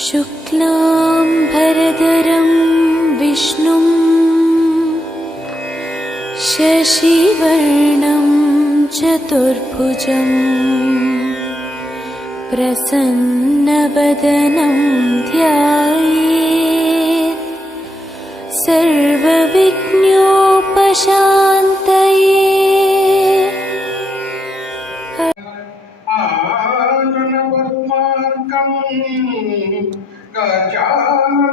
शुक्लांबरधरं विष्णुं शशिवर्णं चतुर्भुजं प्रसन्नवदनं ध्यायेत् सर्वविघ्नोपशान्तये। गजाननमहर्निशम्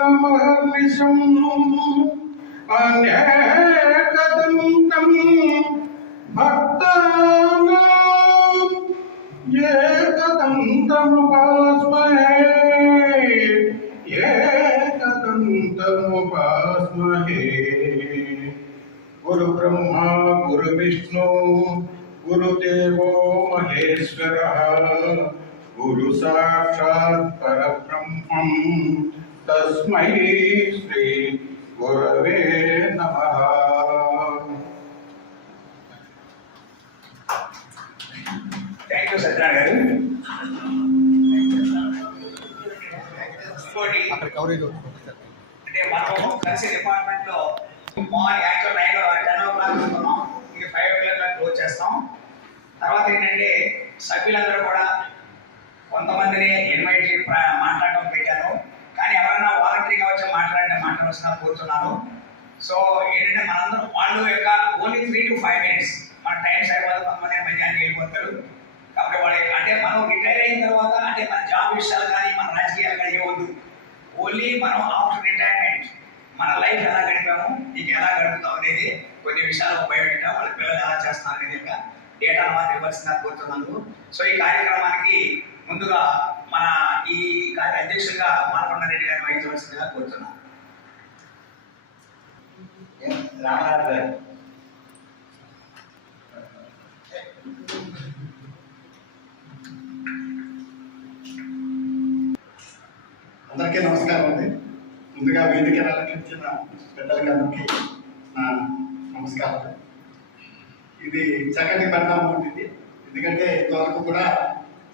अनेकदन्तं भक्तानां एकदन्तमुपास्महे एकदन्तमुपास्महे। गुरुब्रह्मा गुरुविष्णु गुरुदेवो महेश्वरः गुरु साक्षात् परब्रह्मं तस्मै श्री गुरवे नमः। థ్యాంక్ యూ సత్యనారాయణ గారు. ఇంకోటి అంటే మనం కలిసి డిపార్ట్మెంట్లో మార్నింగ్ యాక్చువల్ 10 o'clock అనుకున్నాం, ఇది 5 o'clock క్లోజ్ చేస్తాం. తర్వాత ఏంటంటే సభ్యులందరూ కూడా కొంతమందిని ఇన్వైట్ చేసి మాట్లాడటం పెట్టాను, కానీ ఎవరైనా వాలంటరీగా వచ్చి మాట్లాడాల్సిన కోరుతున్నాను. సో ఏంటంటే మనందరం వాళ్ళు యొక్క ఓన్లీ 3 to 5 minutes మన టైం సరిపోతే కొంతమంది మధ్యాహ్నం వెళ్ళిపోతారు. కాబట్టి వాళ్ళకి అంటే మనం రిటైర్ అయిన తర్వాత అంటే మన జాబ్ విషయాలు కానీ మన రాజకీయాలు కానీ ఏమొద్దు, ఓన్లీ మనం ఆఫ్టర్ రిటైర్మెంట్ మన లైఫ్ ఎలా గడిపాము, నీకు ఎలా గడుపుతాం అనేది కొన్ని విషయాలు ఉపయోగించడం, వాళ్ళ పిల్లలు ఎలా చేస్తున్నారు అనేది ఇంకా డేటా మాత్రం ఇవ్వాల్సిందిగా కోరుతున్నాను. సో ఈ కార్యక్రమానికి ముందుగా మన ఈ అధ్యక్షుడిగా మానకొండ రెడ్డి గారిని వహించవలసిందిగా కోరుతున్నాను. రామరాజు గారు. అందరికీ నమస్కారం అండి. ముందుగా వేదిక అలంకరించిన పెద్దలకి అందరికీ నా నమస్కారం. ఇది చక్కటి పరిణామం ఉంటుంది, ఎందుకంటే ఇంతవరకు కూడా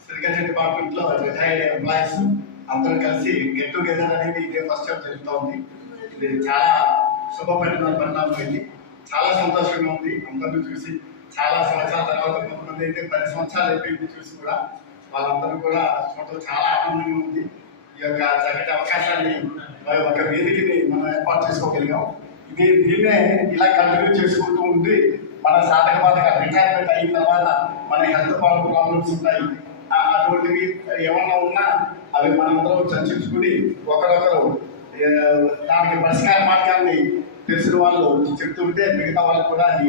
సెక్రటరీ డిపార్ట్మెంట్లో రిటైర్డ్ ఎంప్లాయీస్ అందరూ కలిసి గెట్ టుగెదర్ అనేది ఇదే ఫస్ట్ టైం జరుగుతూ ఉంది. ఇది చాలా శుభ పరిణామం అయింది, చాలా సంతోషంగా ఉంది. అందరినీ చూసి చాలా సంవత్సరాల తర్వాత కొంతమంది అయితే 10 సంవత్సరాలు అయిపోయింది చూసి కూడా వాళ్ళందరూ కూడా చూడటం చాలా ఆనందంగా ఉంది. ఈ యొక్క చక్కటి అవకాశాన్ని ఒక వేదికని మనం ఏర్పాటు చేసుకోగలిగాం. దీన్నే ఇలా కంటిన్యూ చేసుకుంటూ ఉంది. మన సాధక బాధక రిటైర్మెంట్ అయిన తర్వాత మన హెల్త్ ప్రాబ్లమ్స్ ఉంటాయి, అటువంటివి ఏమన్నా ఉన్నా అవి మనందరం చర్చించుకుని ఒకరొకరు దానికి పరిష్కార మార్గాన్ని తెలిసిన వాళ్ళు చెప్తుంటే మిగతా వాళ్ళకి కూడా అది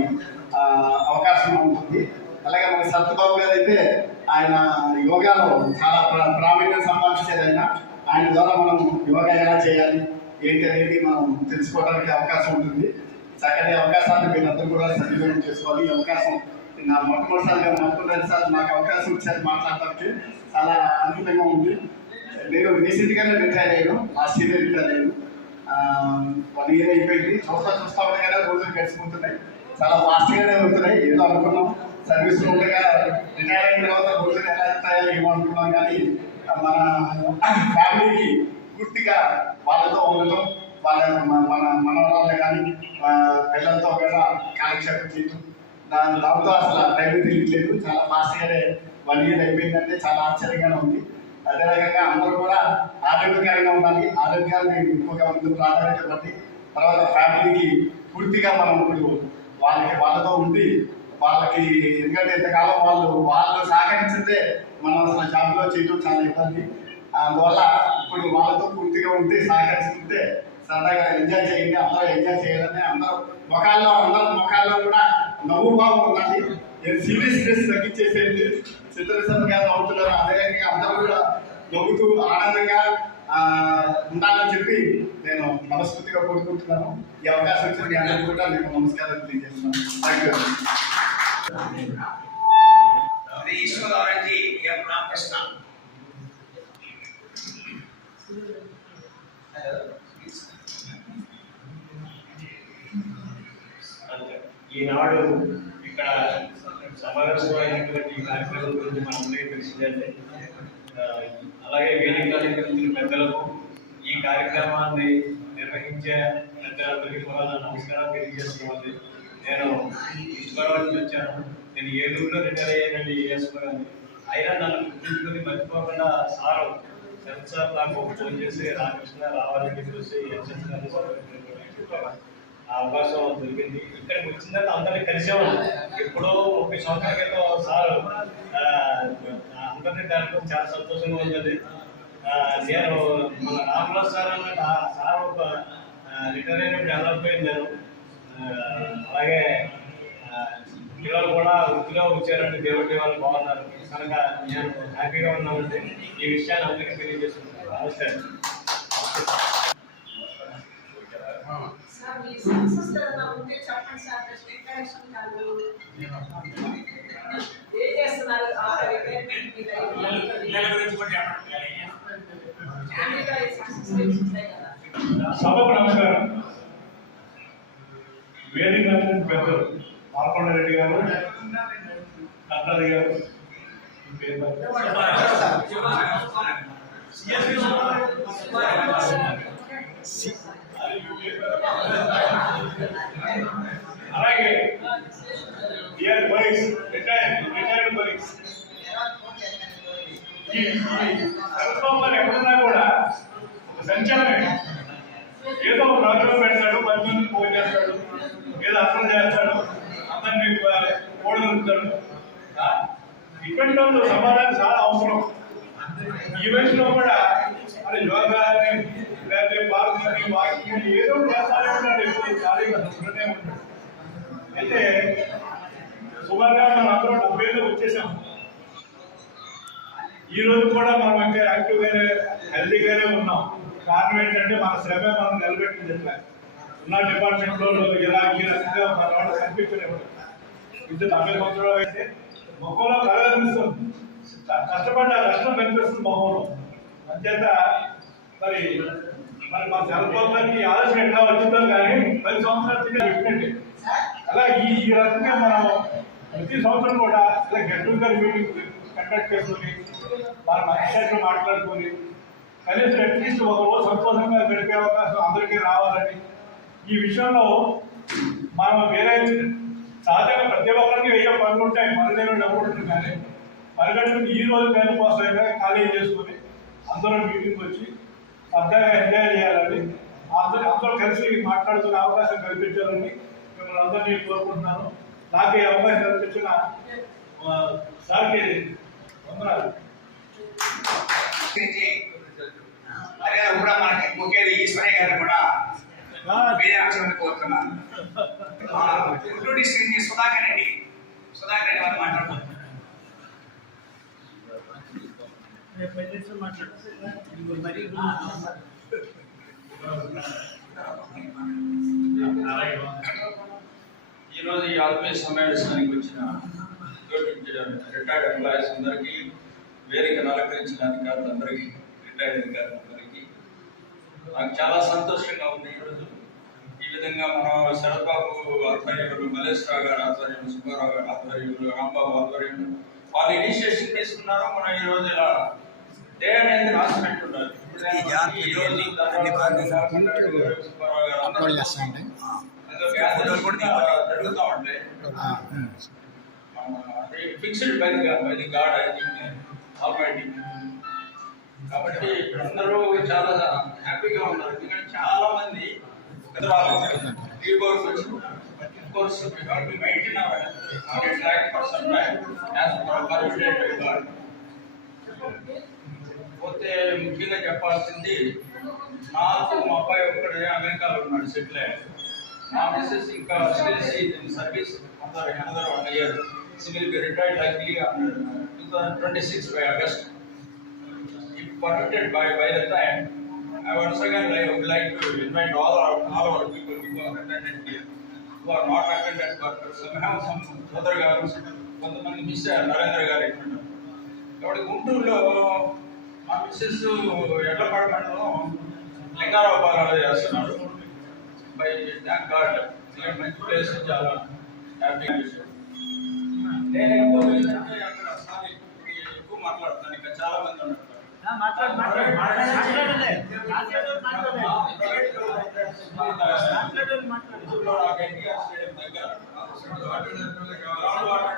అవకాశం ఉంటుంది. అలాగే మన సత్యబాబు గారు అయితే ఆయన యోగాలో చాలా ప్రావీణ్యం సంపాదించేది. ఆయన ద్వారా మనం యోగా ఎలా చేయాలి ఏంటి అనేది మనం తెలుసుకోవడానికి అవకాశం ఉంటుంది. చక్కటి అవకాశాన్ని మీరందరూ కూడా సద్వినియోగం చేసుకోవాలి. ఈ అవకాశం నా మొట్టమొదటిసారిగా నాకు అవకాశం ఇచ్చారు మాట్లాడటానికి చాలా అద్భుతంగా ఉంది. నేను రీసెంట్గానే రిటైర్ అయ్యాను, లాస్ట్ ఇయర్ రిటైర్ అయ్యాను. 1 year అయిపోయింది. చూస్తా ఉండగానే రోజులు గడిచిపోతున్నాయి, చాలా ఫాస్ట్గానే అవుతున్నాయి. ఏదో అనుకున్నాం సర్వీస్లో ఉండగా రిటైర్ అయిన తర్వాత రోజులు ఎలా అవుతాయో ఏమో అనుకున్నాం, కానీ మన ఫ్యామిలీకి పూర్తిగా వాళ్ళతో ఉండటం, వాళ్ళ మన వాళ్ళు కానీ పిల్లలతో కూడా కాలక్షేపం చేయటం, దాంతో అసలు టైం తెలియట్లేదు. చాలా ఫాస్ట్గానే 1 year అయిపోయిందంటే చాలా ఆశ్చర్యంగానే ఉంది. అదే రకంగా అందరూ కూడా ఆరోగ్యకరంగా ఉండాలి, ఆరోగ్యాన్ని ఎక్కువగా ముందు ప్రాధాన్యత ఇవ్వండి. తర్వాత ఫ్యామిలీకి పూర్తిగా మనం ఇప్పుడు వాళ్ళతో ఉండి వాళ్ళకి, ఎందుకంటే ఇంతకాలం వాళ్ళు సహకరించితే మనం అసలు జాబ్లో చేయడం చాలా ఇబ్బంది. అందువల్ల ఇప్పుడు వాళ్ళతో పూర్తిగా ఉంటే సహకరిస్తుంటే సరదాగా ఎంజాయ్ చేయండి, అందరూ ఎంజాయ్ చేయాలని అందరూ అందరి ముఖాల్లో కూడా నవ్వు బాబు ఉండాలి. సీరియస్నెస్ తగ్గించేసేయండి. చిత్రసంగా నవ్వుతున్నారు, అదే రకంగా అందరూ కూడా నవ్వుతూ ఆనందంగా ఉండాలని చెప్పి నేను మనస్ఫూర్తిగా కోరుకుంటున్నాను. ఈ అవకాశం వచ్చిన మీ అందరికీ కూడా నేను నమస్కారం తెలియజేస్తున్నాను. Thank you. ఈనాడు ఇక్కడ సమావేశమైనటువంటి కార్యక్రమం గురించి మనందరికీ తెలిసిందంటే అలాగే వేదిక అలంకరించిన పెద్దలకు, ఈ కార్యక్రమాన్ని నిర్వహించే పెద్దలందరికీ కూడా నమస్కారాలు తెలియజేసుకోవాలి. నేను ఈశ్వరం నుంచి వచ్చాను. నేను ఏలూరులో రిటైర్ అయ్యానండి ఈశ్వరాన్ని. అయినా నన్ను గుర్తించుకొని మర్చిపోకుండా సార్ నాకు ఫోన్ చేసి రామకృష్ణ రావాలని చెప్పేసి ఆ అవకాశం దొరికింది. ఇక్కడికి వచ్చిందంటే అందరినీ కలిసేవాళ్ళు. ఎప్పుడో 30 సంవత్సరాల క్రితం సార్ అందరినీ కలపడం చాలా సంతోషంగా ఉంటుంది. నేను మన రామరాజు సార్ అన్నట్టు ఆ సార్ ఒక రిటైర్ అయినప్పుడు డెవలప్ అయిందాను. అలాగే పిల్లలు కూడా వృత్తిలో వచ్చారంటే దేవుడి వాళ్ళు బాగున్నారు కనుక నేను హ్యాపీగా ఉన్నామంటే ఈ విషయాన్ని అందరికీ తెలియజేస్తున్నాను. నమస్తే. సభకు నమస్కారం. వేదిక పెద్దలు పాల్కొండ రెడ్డి గారు, కర్ణాది గారు, అలాగే డియర్ కొలీగ్స్, రిటైర్డ్ కొలీగ్స్, ఈ ప్రభుత్వం ఎక్కడున్నా కూడా ఒక సంచలనం. ఏదో ఒక ప్రాబ్లం పెడతాడు, 10 మందిని ఫోన్ చేస్తాడు, ఏదో అర్థం చేస్తాడు, అందరినీ ఓడగలుగుతాడు. ఇటువంటి వాళ్ళు సమాధానం చాలా అవసరం. ఈవెంట్స్ లో కూడా అది యోగా అని లేకపోతే పార్క్ అని వాకింగ్ ఏదో చేస్తానే ఉంటాడు. ఎప్పుడు ఖాళీగా ఉంటూనే ఉంటాడు. అయితే సుమారుగా మనం అందరూ 70 ఏళ్ళు వచ్చేసాం. ఈ రోజు కూడా మనం ఇంకా యాక్టివ్గానే హెల్తీగానే ఉన్నాం. కారణం ఏంటంటే మన శ్రమే మనం నిలబెట్టింది. ఎట్లా ఉన్న డిపార్ట్మెంట్లో ఇలా ఈ రకంగా మన వాళ్ళు కనిపించలేము. ఇంత 70 సంవత్సరాలు అయితే మొహంలో కలగనిస్తుంది. కష్టపడ్డ కష్టం కనిపిస్తుంది మొహంలో. అంచేత మరి మన చనిపోతానికి ఆలోచన ఎట్లా వచ్చిందో కానీ 10 సంవత్సరాల పెట్టినట్టే. అలా ఈ రకంగా మనం ప్రతి సంవత్సరం కూడా ఇలా గెట్ టుగెదర్ మీటింగ్ కండక్ట్ చేసుకొని మన మంచి మాట్లాడుకొని కనీసం అట్లీస్ట్ ఒక రోజు సంతోషంగా గడిపే అవకాశం అందరికీ రావాలని ఈ విషయంలో మనం వేరే సాధ్యంగా ప్రతి ఒక్కరికి వేరే పనులు ఉంటాయి. మనదేమో డబ్బులు ఉంటుంది కానీ పరిగెట్టుకుని ఈ రోజు దానికోసమైనా ఖాళీ చేసుకొని అందరూ మీటింగ్ వచ్చి సరదాగా ఎంజాయ్ చేయాలని అందరూ కలిసి మాట్లాడుకునే అవకాశం కల్పించాలని మిమ్మల్ని అందరినీ కోరుకుంటున్నాను. నాకు ఈ అవకాశం కల్పించిన సార్కి వందనాలు. అదే కూడా మనకి ముఖ్యంగా ఈశ్వరయ్య గారు కూడా కోరుతున్నాను. గుంటూరు డిస్ట్రిక్ట్ నుంచి సుధాకర్ రెడ్డి వారు మాట్లాడుతున్నారు. ఈరోజు ఈ ఆత్మీయ సమావేశానికి వచ్చిన రిటైర్డ్ ఎంప్లాయీస్ అందరికీ, వేదికను అలంకరించిన అధికారులందరికీ, రిటైర్డ్ అధికారులందరికీ నాకు చాలా సంతోషంగా ఉంది. ఈరోజు ఈ విధంగా మనం శరత్ బాబు ఆధ్వర్యంలో, మల్లేశ్వరరావు గారి ఆధ్వర్యంలో, సుబ్బారావు గారి ఆధ్వర్యంలో, రాంబాబు ఆధ్వర్యంలో వాళ్ళు ఇనిషియేషన్ తీసుకున్నారో మనం ఈరోజు ఇలా డే అనేది రాసి పెట్టున్నారు. జరుగుతూ ఉంటాయి. Fixed by the God I think already. కాబట్టి అందరూ చాలా హ్యాపీగా ఉన్నారు. ఎందుకంటే చాలా మంది పోతే ముఖ్యంగా చెప్పాల్సింది, నాకు మా అబ్బాయి ఒక్కడే అమెరికాలో ఉన్నాడు, సెటిల్ అయ్యాడు. మా మిస్సెస్ ఇంకా సర్వీస్ అందరూ 1 year civil retired likely 2026 by August. If permitted by the time, I once again would like to invite all our people who are attended here, who are not attended but somehow some other garu కొంతమంది miss అయ్యారు. నరేంద్ర గారు ఎక్కడ కాబట్టి గుంటూరులో మా missus Edlapadu మండలం లింగారావు పాలనలో చేస్తున్నాడు. బై థ్యాంక్ గాడ్ మంచి ప్లేస్, చాలా హ్యాపీ విషయం. నేను ఎక్కువ అక్కడ ఎక్కువ మాట్లాడుతున్నాను. ఇంకా చాలా మంది ఉన్నారు.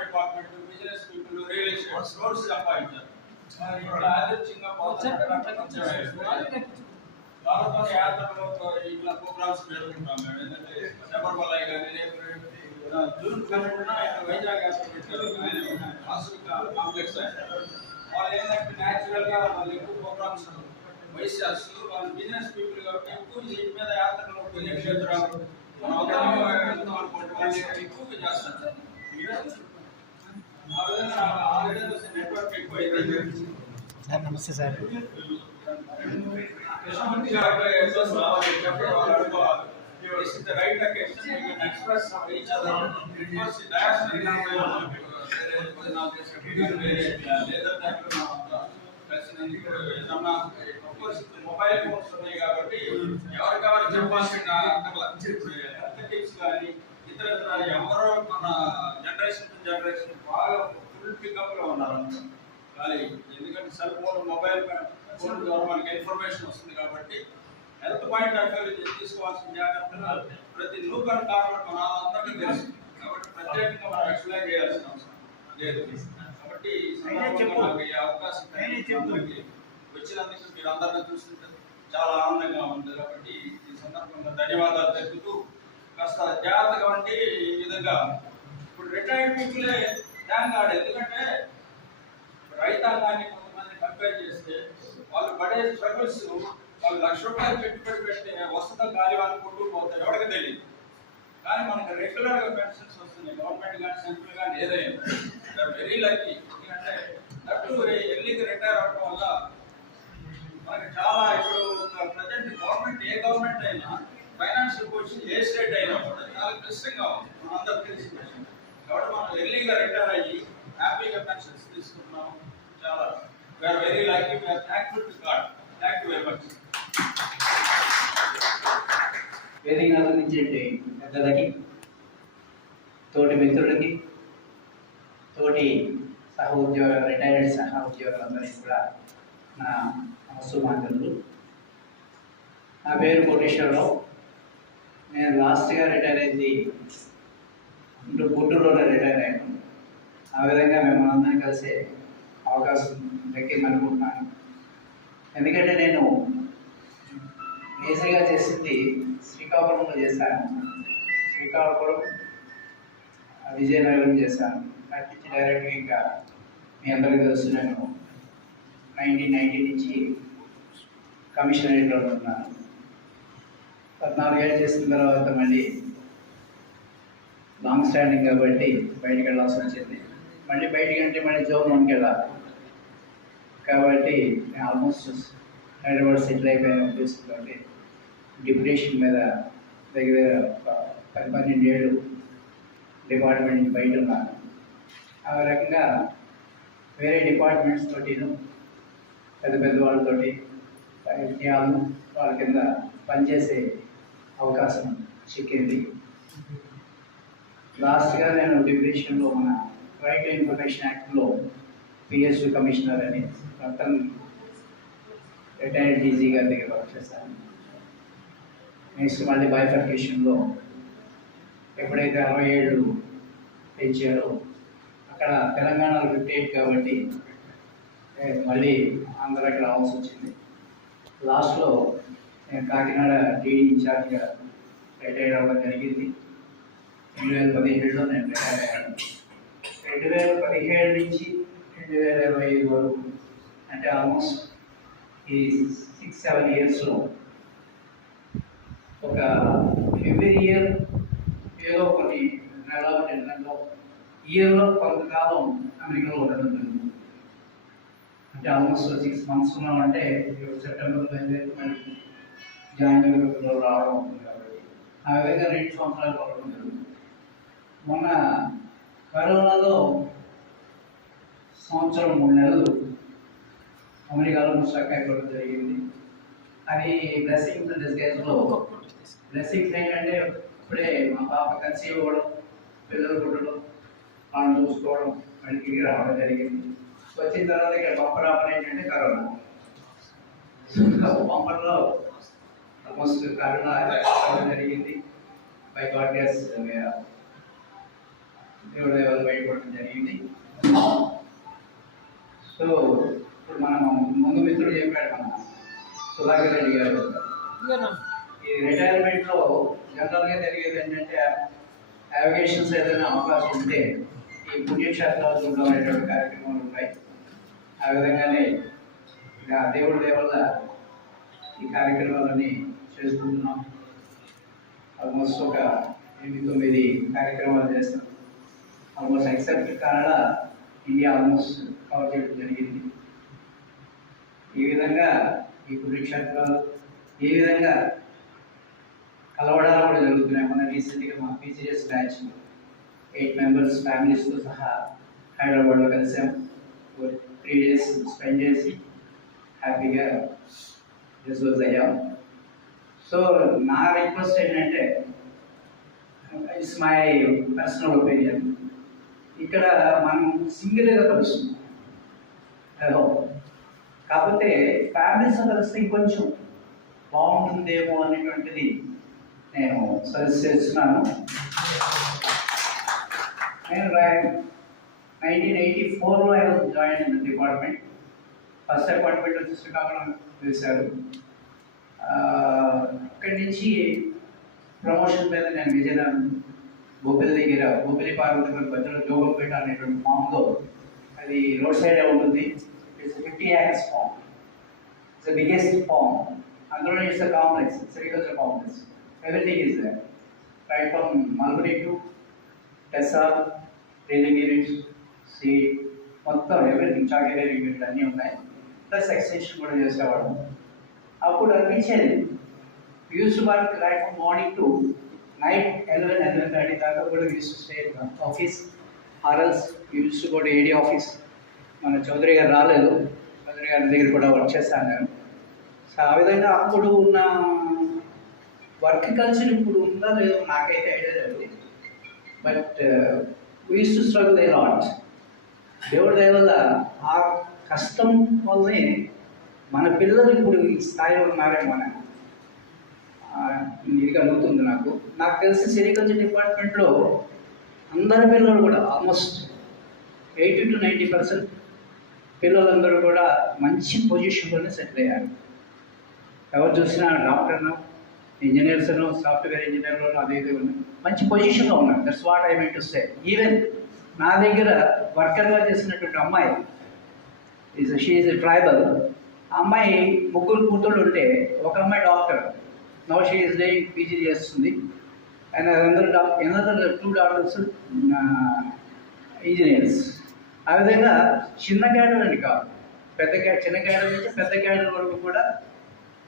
Department, business people, real estate roads సంపాదించారు. ఇట్లా ఆదర్శంగా భారత యాత్రలో ఇట్లా ప్రోగ్రామ్స్ జరుగుతుంటాం మేము. ఏంటంటే శబరిమలై కానీ జూన్ 12న వైజాగ్ యాత్ర పెట్టారు. కాంప్లెక్స్ వాళ్ళు ఏంటంటే న్యాచురల్ గా వాళ్ళు ఎక్కువ ప్రోగ్రామ్స్ వైశ్యాసులు వాళ్ళు బిజినెస్ పీపుల్ కాబట్టి ఎక్కువ వీటి మీద యాత్రలు పుణ్యక్షేత్రాలు మనం వెళ్తాం అనుకుంటే వాళ్ళు ఎక్కువగా చేస్తారు. ఆ విధంగా నెట్వర్క్ ఎక్కువ. నమస్తే sir. This is the right occasion. We can express each other. Because the diaspora mobile phones ఉన్నాయి కాబట్టి ఎవరికెవరు చెప్పాల్సిన టిప్స్ కానీ ఇతర ఎవరో మన జనరేషన్ బాగా ఫుల్ పికప్ లో ఉన్నారు. కానీ ఎందుకంటే సెల్ ఫోన్ మొబైల్ ఫోన్ ద్వారా మనకి ఇన్ఫర్మేషన్ వస్తుంది కాబట్టి హెల్త్ పాయింట్ ఆఫ్ వ్యూ తీసుకోవాల్సిన జాగ్రత్తలు ప్రతి నూకల కారణం మన అందరికీ తెలుసు కాబట్టి ప్రత్యేకంగా మనం ఎక్స్ప్లెయిన్ చేయాల్సిన అవసరం లేదు. కాబట్టి ఈ అవకాశం వచ్చినందుకు మీరు అందరినీ చూస్తుంటే చాలా ఆనందంగా ఉంది. కాబట్టి ఈ సందర్భంగా ధన్యవాదాలు తెలుపుతూ కాస్త జాగ్రత్తగా ఉండి ఈ విధంగా ఇప్పుడు రిటైర్డ్ పీపులే థ్యాంక్ గాడ్. ఎందుకంటే రైతాంగాన్ని కొంతమంది కంపేర్ చేస్తే వాళ్ళు పడే స్ట్రగుల్స్ వాళ్ళు ₹1,00,000 పెట్టుబడి పెట్టి వసత గాలి వాళ్ళు కొట్టుకుపోతారు ఎవరికి తెలియదు. కానీ మనకు రెగ్యులర్ గా పెన్షన్స్ వస్తున్నాయి గవర్నమెంట్ కానీ సెంట్రల్ కానీ ఏదైనా వెరీ లక్కీ. ఎందుకంటే అటు ఎర్లీకి రిటైర్ అవడం వల్ల మనకి చాలా ఇప్పుడు ప్రజెంట్ గవర్నమెంట్ ఏ గవర్నమెంట్ అయినా ఫైనాన్షియల్ పొజిషన్ ఏ స్టేట్ అయినా కూడా చాలా క్లిష్టంగా ఉంది మనందరూ తెలిసిన విషయం. కాబట్టి మనం ఎర్లీగా రిటైర్ అయ్యి హ్యాపీగా పెన్షన్స్ తీసుకుంటున్నాం. చాలా we are very lucky. We are thankful to God. Thank you very much. వేదిక అందించే పెద్దలకి, తోటి మిత్రులకి, తోటి రిటైర్డ్ సహా ఉద్యోగులందరికీ కూడా నా నమస్సుమాంజలు. నా పేరు కోటేశ్వరరావు. నేను లాస్ట్గా రిటైర్ అయింది గుంటూరులోనే రిటైర్ అయ్యాను. ఆ విధంగా మిమ్మల్ని అందరం కలిసే అవకాశం దక్కింది అనుకుంటున్నాను. ఎందుకంటే నేను బేసిక్గా చేసింది శ్రీకాకుళంలో చేశాను. శ్రీకాకుళం, విజయనగరం చేశాను. అటు నుంచి డైరెక్ట్గా ఇంకా మీ అందరికీ తెలుసు నేను 1990 నుంచి కమిషనరేట్లో ఉన్నాను. 14 ఏళ్ళు చేసిన తర్వాత మళ్ళీ లాంగ్ స్టాండింగ్ కాబట్టి బయటికి వెళ్ళాల్సి వచ్చింది. మళ్ళీ బయటికి అంటే మళ్ళీ జోన్ 1కి వెళ్ళాలి కాబట్టి నేను ఆల్మోస్ట్ హైదరాబాద్ సెటిల్ అయిపోయిన ఉద్దేశంతో డిప్యూటేషన్ మీద దగ్గర 10-12 ఏళ్ళు డిపార్ట్మెంట్ బయట ఉన్నాను. ఆ రకంగా వేరే డిపార్ట్మెంట్స్ తోటిను పెద్ద వాళ్ళతోటి వాళ్ళ కింద పనిచేసే అవకాశం చిక్కింది. లాస్ట్గా నేను డిప్యూటేషన్లో మన రైట్ టు ఇన్ఫర్మేషన్ యాక్ట్లో PSU కమిషనర్ అని మొత్తం రిటైర్డ్ డీజీ గారి దగ్గర వర్క్ చేశాను. నెక్స్ట్ మళ్ళీ బైఫర్కేషన్లో ఎప్పుడైతే 60 ఏళ్ళు పెంచారో అక్కడ తెలంగాణలో 58 కాబట్టి మళ్ళీ ఆంధ్రాకి రావాల్సి వచ్చింది. లాస్ట్లో నేను కాకినాడ DD ఇన్ఛార్జ్గా రిటైర్ అవ్వడం జరిగింది. 2017లో నేను రిటైర్ అయ్యాను. 2017 నుంచి 2025 వరకు అంటే ఆల్మోస్ట్ ఈ 6-7 ఇయర్స్లో ఒక ఎవ్రీ ఇయర్ ఏదో కొన్ని నెలలో ఇయర్లో కొంతకాలం అమెరికాలో ఉండడం జరుగుతుంది. అంటే ఆల్మోస్ట్ 6 months ఉన్నామంటే సెప్టెంబర్లో బయలుదేరి మళ్ళీ జనవరిలో రావడం ఉంటుంది కాబట్టి ఆ విధంగా 2 సంవత్సరాలు పడడం జరుగుతుంది. మొన్న కరోనాలో 1 సంవత్సరం 3 నెలలు అమెరికాలో స్ట్రక్ అయిపోవడం జరిగింది. అది బ్లెస్సింగ్స్ డిస్గైజ్లో బ్లెస్సింగ్స్ ఏంటంటే ఇప్పుడే మా పాప కన్సీవ్ అవ్వడం, పిల్లలు పుట్టడం, వాళ్ళని చూసుకోవడం, మళ్ళీ తిరిగి రావడం జరిగింది. వచ్చిన తర్వాత ఇక్కడ గొప్ప రావడం ఏంటంటే కరోనా. బొమ్మల్లో ఆల్మోస్ట్ కరోనా జరిగింది. బై గాడ్ గ్రేస్ దేవుడు ఎవరు బయటపడడం జరిగింది. సో ఇప్పుడు మనం ముందు మిత్రుడు చెప్పాడు మన సుధాకర్ రెడ్డి గారు, ఈ రిటైర్మెంట్లో జనరల్గా జరిగేది ఏంటంటే అవిగేషన్స్ ఏదైనా అవకాశం ఉంటే ఈ పుణ్యక్షేత్రాలు చూడడం అనేటువంటి కార్యక్రమాలు ఉంటాయి. ఆ విధంగానే దేవుడి దేవల్ల ఈ కార్యక్రమాలన్నీ చేసుకుంటున్నాం. ఆల్మోస్ట్ ఒక 8-9 కార్యక్రమాలు చేస్తాం. Almost except Kannada, India almost cover చేయడం జరిగింది. ఈ విధంగా ఈ పుణ్యక్షేత్రాలు ఈ విధంగా కలవడాలు కూడా జరుగుతున్నాయి. మన రీసెంట్గా మా PCS బ్యాచ్ 8 మెంబర్స్ ఫ్యామిలీస్తో సహా హైదరాబాద్లో కలిసాం. 3 days స్పెండ్ చేసి హ్యాపీగా రిజల్ట్స్ అయ్యాం. సో నా రిక్వెస్ట్ ఏంటంటే, ఇట్స్ మై పర్సనల్ ఒపీనియన్, ఇక్కడ మనం సింగిల్గా కలుస్తున్నాం హలో, కాకపోతే ఫ్యామిలీస్తో కలిస్తే ఇంకొంచెం బాగుంటుందేమో అనేటువంటిది నేను సజెస్ట్ చేస్తున్నాను. నేను 1984లో I was join in the department. First apartment వచ్చి శ్రీకాకుళం వేశారు. అక్కడి నుంచి ప్రమోషన్ మీద నేను విజయనగరం బొబ్బిలి దగ్గర బొబ్బిలి పార్వతి మధ్యలో జోగంపేట అనేటువంటి ఫామ్లో, అది రోడ్ సైడే ఉంటుంది. It's 50 acres farm. It's the biggest farm. అందులో it's a complex, sericulture complex. Everything is there, right from mulberry to టెసా, ట్రైనింగ్ యూనిట్స్, సీడ్, మొత్తం ఎవ్రీథింగ్, చాకరీ యూనిట్లు అన్నీ ఉన్నాయి. ప్లస్ ఎక్స్టెన్షన్ కూడా చేసేవాడు. అప్పుడు అనిపించేది use work right from morning to night 11-11:30 దాకా కూడా యూస్ టు స్టే ఆఫీస్. ఆర్ఎల్స్ use to go to AD office. మన చౌదరి గారు రాలేదు, చౌదరి గారి దగ్గర కూడా వర్క్ చేశాను నేను. సో ఆ విధంగా అప్పుడు ఉన్న వర్క్ కల్చర్ ఇప్పుడు ఉందా లేదో నాకైతే ఐడియా లేదు. But we use to struggle a lot. దేవుడి దయ వల్ల ఆ కష్టం వల్లనే మన పిల్లలు ఇప్పుడు ఈ స్థాయిలో ఉన్నారేమో అని ఇది కలుగుతుంది నాకు. నాకు తెలిసి సెరికల్చర్ డిపార్ట్మెంట్లో అందరి పిల్లలు కూడా ఆల్మోస్ట్ 80-90% పిల్లలందరూ కూడా మంచి పొజిషన్లోనే సెటిల్ అయ్యారు. ఎవరు చూసినా డాక్టర్ను, ఇంజనీర్స్ను, సాఫ్ట్వేర్ ఇంజనీర్లు, అదేది మంచి పొజిషన్లో ఉన్నారు. That's what I mean to say. Even నా దగ్గర వర్కర్గా చేసినటువంటి అమ్మాయి షీ ఈజ్ ట్రైబల్. అమ్మాయి 3 కూతుళ్ళు ఉంటే ఒక అమ్మాయి doctor, now she is doing PG చేస్తుంది. And another 2 daughters engineers. ఆ విధంగా చిన్న క్యాడర్ అని కాదు, చిన్న క్యాడర్ నుంచి పెద్ద క్యాడర్ వరకు కూడా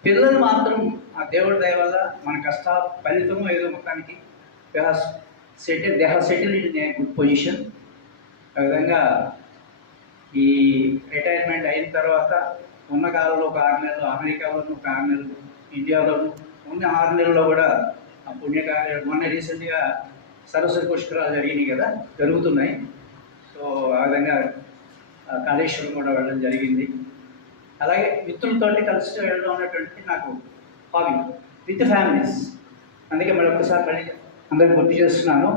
పిల్లలు మాత్రం ఆ దేవుడి దయ వల్ల మన కష్ట ఫలితమో ఏదో మొత్తానికి they have settle in a good position. ఆ విధంగా ఈ రిటైర్మెంట్ అయిన తర్వాత ఉన్న కాలంలో ఒక 6 నెలలు, అమెరికాలోను ఒక 6 నెలలు, ఇండియాలోను ఉన్న 6 నెలల్లో కూడా ఆ పుణ్యకార్యాలు మొన్న రీసెంట్గా సరస్వతి పుష్కరాలు జరిగినాయి కదా, జరుగుతున్నాయి. సో ఆ విధంగా కాళేశ్వరం కూడా వెళ్ళడం జరిగింది. అలాగే మిత్రులతోటి కలిసి వెళ్ళడం అనేటువంటి నాకు హాబీ విత్ ఫ్యామిలీస్. అందుకే మళ్ళీ ఒక్కసారి అందరికి గుర్తు చేస్తున్నాను.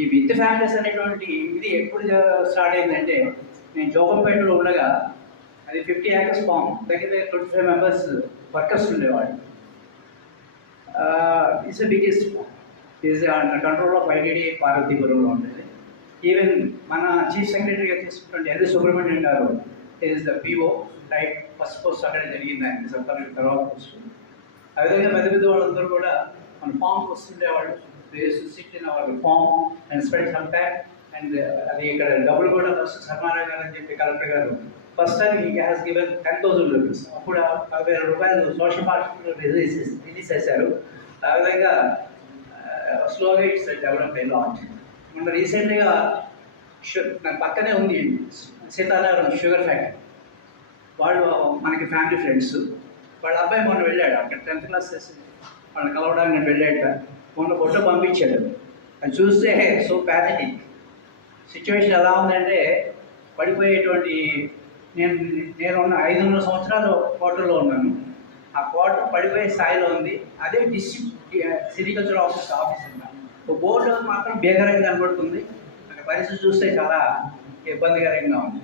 ఈ విత్ ఫ్యామిలీస్ అనేటువంటి ఇది ఎప్పుడు స్టార్ట్ అయిందంటే, నేను జోగంపేటలో ఉండగా అది 50 acres ఫామ్, దగ్గర 25 members వర్కర్స్ ఉండేవాళ్ళు. It's the biggest farm. Is control of IDD పార్వతీపురంలో ఉండేది. ఈవెన్ మన చీఫ్ సెక్రటరీగా తీసుకుంటే L Subrahmanyam garu is the PO, right first post అక్కడ జరిగింది ఆయన సంపర్క తర్వాత పోస్ట్. ఆ విధంగా పెద్ద పెద్ద వాళ్ళందరూ కూడా మన ఫామ్కి వస్తుండేవాళ్ళు. Sit in our farm and spend some time. And అది ఇక్కడ డబ్బులు కూడా ఫస్ట్ సన్మానం గారు అని చెప్పి కలెక్టర్ గారు first time he has given 10,000 rupees. అప్పుడు 10,000 రూపాయలు సోషల్ పార్టీ రిలీజ్ చేశారు. ఆ విధంగా స్లోగా ఇట్స్ డెవలప్ అయ్యి లాంచ్. మొన్న రీసెంట్గా నాకు పక్కనే ఉంది సీతారాం షుగర్ ఫ్యాక్టరీ. వాళ్ళు మనకి ఫ్యామిలీ ఫ్రెండ్స్. వాళ్ళ అబ్బాయి మొన్న వెళ్ళాడు, అక్కడ 10th class చేసింది, వాళ్ళని కలవడానికి నేను వెళ్ళాడు. మొన్న ఫోటో పంపించాడు. అది చూస్తే సో ప్యాథటిక్ సిచ్యువేషన్ ఎలా ఉందంటే, పడిపోయేటువంటి నేను 500 సంవత్సరాలు క్వార్టర్లో ఉన్నాను. ఆ క్వార్టర్ పడిపోయే స్థాయిలో ఉంది. అదే డిస్ట్రిక్ట్ సిరికల్చర్ ఆఫీస్ ఉన్నాను. బోర్డు మాత్రం భీకరంగా కనబడుతుంది. అక్కడ పరిస్థితి చూస్తే చాలా ఇబ్బందికరంగా ఉంది.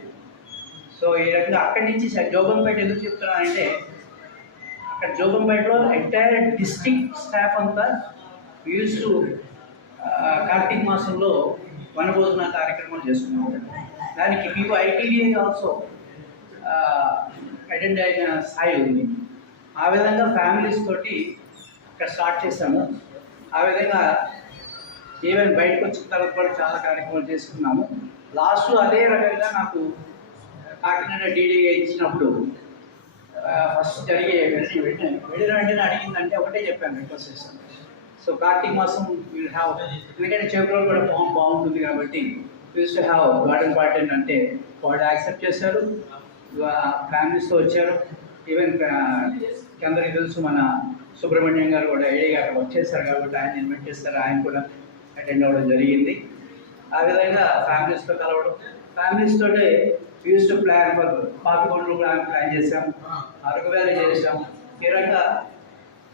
సో ఈ రకంగా అక్కడి నుంచి జోగంపేట ఎందుకు చెప్తున్నానంటే, అక్కడ జోగంపేటలో ఎంటైర్ డిస్ట్రిక్ట్ స్టాఫ్ అంతా యూజ్ టు కార్తీక మాసంలో వనభోజన కార్యక్రమాలు చేసుకున్నాం. దానికి మీకు ఐటీడీఏ ఆల్సో అటెండ్ అయిన స్థాయి ఉంది. ఆ విధంగా ఫ్యామిలీస్ తోటి ఇక్కడ స్టార్ట్ చేశాము. ఆ విధంగా ఈవెన్ బయటకు వచ్చిన తర్వాత కూడా చాలా కార్యక్రమాలు చేసుకున్నాము. లాస్ట్ అదే రకంగా నాకు కాకినాడ డీడీగా ఇచ్చినప్పుడు ఫస్ట్ జరిగే వెళ్ళిన వెంటనే అడిగిందంటే ఒకటే చెప్పాను, రిక్వెస్ట్ చేశాను. సో కార్తీక మాసం విల్ హ్యావ్, ఎందుకంటే చేపలు కూడా బాగుంటుంది కాబట్టి use to have garden party అంటే వాళ్ళు యాక్సెప్ట్ చేశారు. ఫ్యామిలీస్తో వచ్చారు. ఈవెన్ అందరికీ తెలుసు మన సుబ్రహ్మణ్యం గారు కూడా ఏడీగా అక్కడ వర్క్ చేశారు కాబట్టి ఆయన ఇన్వైట్ చేస్తారు. ఆయన కూడా అటెండ్ అవ్వడం జరిగింది. ఆ విధంగా ఫ్యామిలీస్తో కలవడం, ఫ్యామిలీస్ తోటే use to plan for Papikondalu కూడా ప్లాన్ చేసాం, అరకు వ్యాలీ చేసాం. ఈ రకంగా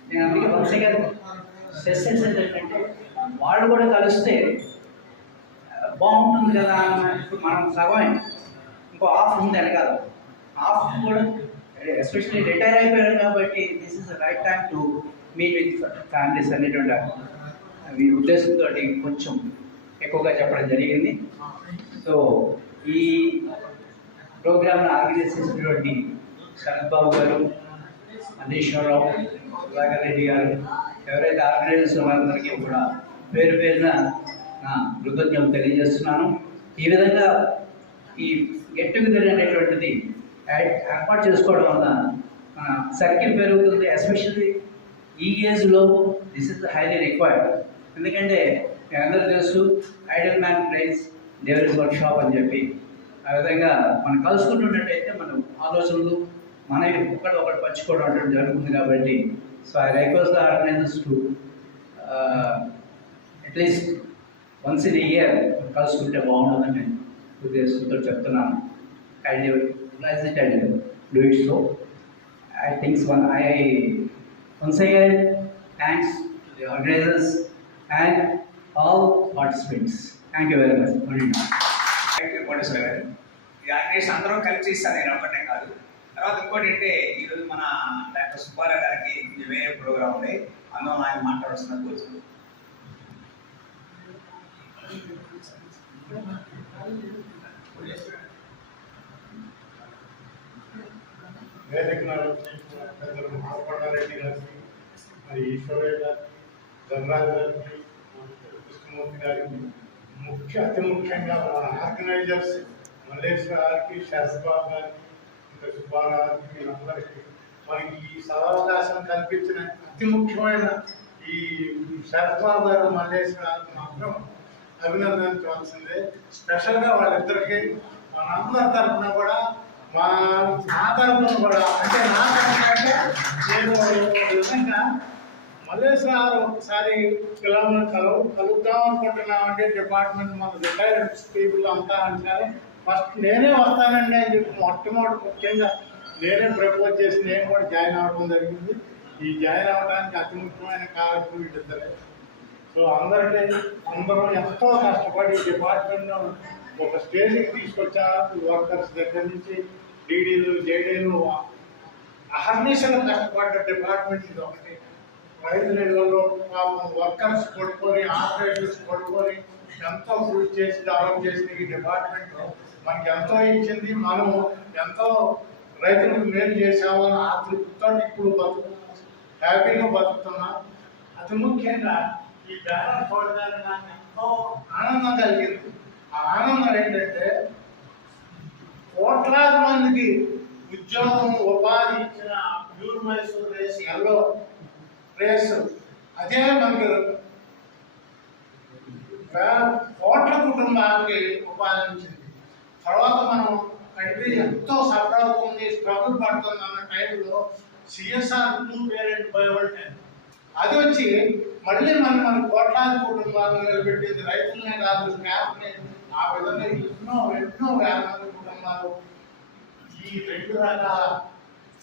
నేను అందుకే వంశగా సెషన్స్ ఏంటంటే వాళ్ళు కూడా కలిస్తే బాగుంటుంది కదా. ఇప్పుడు మనం సగమే, ఇంకో హాఫ్ ఉంది వెనకాల. హాఫ్ కూడా ఎస్పెషల్లీ రిటైర్ అయిపోయారు కాబట్టి this is the right time to meet with families అనేటువంటి ఉద్దేశంతో కొంచెం ఎక్కువగా చెప్పడం జరిగింది. సో ఈ ప్రోగ్రామ్ను ఆర్గనైజ్ చేసినటువంటి శరత్ బాబు గారు, అన్నీశ్వరరావు, సుధాకర్ రెడ్డి గారు, ఎవరైతే ఆర్గనైజర్స్ వాళ్ళందరికీ కూడా పేరు పేరున నా కృతజ్ఞతలు తెలియజేస్తున్నాను. ఈ విధంగా ఈ గెట్ టుగెదర్ అనేటువంటిది ఏర్పాటు చేసుకోవడం వల్ల మన సర్కిల్ పెరుగుతుంది. ఎస్పెషల్లీ ఈ ఏజ్లో దిస్ ఇస్ హైలీ రిక్వైర్డ్. ఎందుకంటే అందరూ తెలుసు Idol man place develop work shop అని చెప్పి. ఆ విధంగా మనం కలుసుకుంటున్నట్టయితే మనం ఆలోచనలు మనవి ఒకటి పంచుకోవడం అంటే జరుగుతుంది కాబట్టి. So I request the organisers to at least once in year కలుసుకుంటే బాగుంటుందని ఉద్దేశంతో చెప్తున్నాను. And realise it and do it. So I thinks once again thanks to the organizers and all participants. Thank you very much. Thank you Koteswara garu. ఈ organisation అందరం కలిసి ఇస్తాను, నేను ఒక్కటే కాదు. తర్వాత ఇంకోటి అంటే ఈరోజు మన డాక్టర్ సుబ్బారావు గారికి వేరే ప్రోగ్రామ్ ఉంది, అందులో ఆయన మాట్లాడుతున్న కూర్చుంది. పెద్దలు మహాపడారెడ్డి గారికి, మరి ఈశ్వరయ్య గారికి, ధనరాజు గారికి, కృష్ణమూర్తి గారికి, అతి ముఖ్యంగా మన ఆర్గనైజర్స్ మల్లేశ్వర గారికి, శరత్బాబు గారికి, ఇంకా సుబ్బారావు గారికి, వీళ్ళందరికీ మనకి ఈ సదవకాశం కల్పించిన అతి ముఖ్యమైన ఈ శరత్బాబు గారు, మల్లేశ్వర గారికి మాత్రం అభినందించవలసిందే. స్పెషల్గా వాళ్ళిద్దరికీ మనందరి తరఫున కూడా, నా తరఫున కూడా, అంటే నా తరఫున అంటే నేను విధంగా మల్లేశ్వర ఒకసారి కలుద్దాం అనుకుంటున్నామంటే డిపార్ట్మెంట్ మన రిటైర్డ్ పీపుల్ అంతా అంటారు. ఫస్ట్ నేనే వస్తానండి అని చెప్పి మొట్టమొదటి ముఖ్యంగా నేనే ప్రపోజ్ చేసి నేను కూడా జాయిన్ అవ్వడం జరిగింది. ఈ జాయిన్ అవ్వడానికి అతి ముఖ్యమైన కారణం వీళ్ళిద్దరే. సో అందరం ఎంతో కష్టపడి డిపార్ట్మెంట్ను ఒక స్టేజ్కి తీసుకొచ్చారు. వర్కర్స్ దగ్గర నుంచి డీడీలు, జేడీలు అహర్నిశలు కష్టపడ్డ డిపార్ట్మెంట్ ఇది ఒకటి. రైతు నెలల్లో వర్కర్స్ కొట్టుకొని, ఆపరేటర్స్ కొట్టుకొని ఎంతో కృషి చేసి డెవలప్ చేసిన ఈ డిపార్ట్మెంట్ మనకి ఎంతో ఇచ్చింది. మనము ఎంతో రైతులకు మేలు చేసామని ఆ తృప్తితో ఇప్పుడు హ్యాపీగా బతుకుతున్నాం. అతి ముఖ్యంగా ఈ బ్యానర్ చూడడానికి నాకు ఎంతో ఆనందం కలిగింది. ఆ ఆనందం ఏంటంటే కోట్లాది మందికి ఉద్యోగం, ఉపాధి ఇచ్చిన pure Mysore race, yellow race, అదే మనకి కోట్ల కుటుంబాలకి ఉపాధి ఇచ్చింది. తర్వాత మనం కంట్రీ ఎంతో సఫర్ అవుతుంది, స్ట్రగుల్ పడుతుంది అన్న టైంలో సిఎస్ఆర్ 2 పేరెంట్ బయోవల్టైన్ అది వచ్చి మళ్ళీ మన కోట్లాది కుటుంబాలను నిలబెట్టింది. రైతులనే కాదు, స్టాఫ్ని. ఆ విధంగా ఎన్నో వేల మంది కుటుంబాలు ఈ 2 రకాల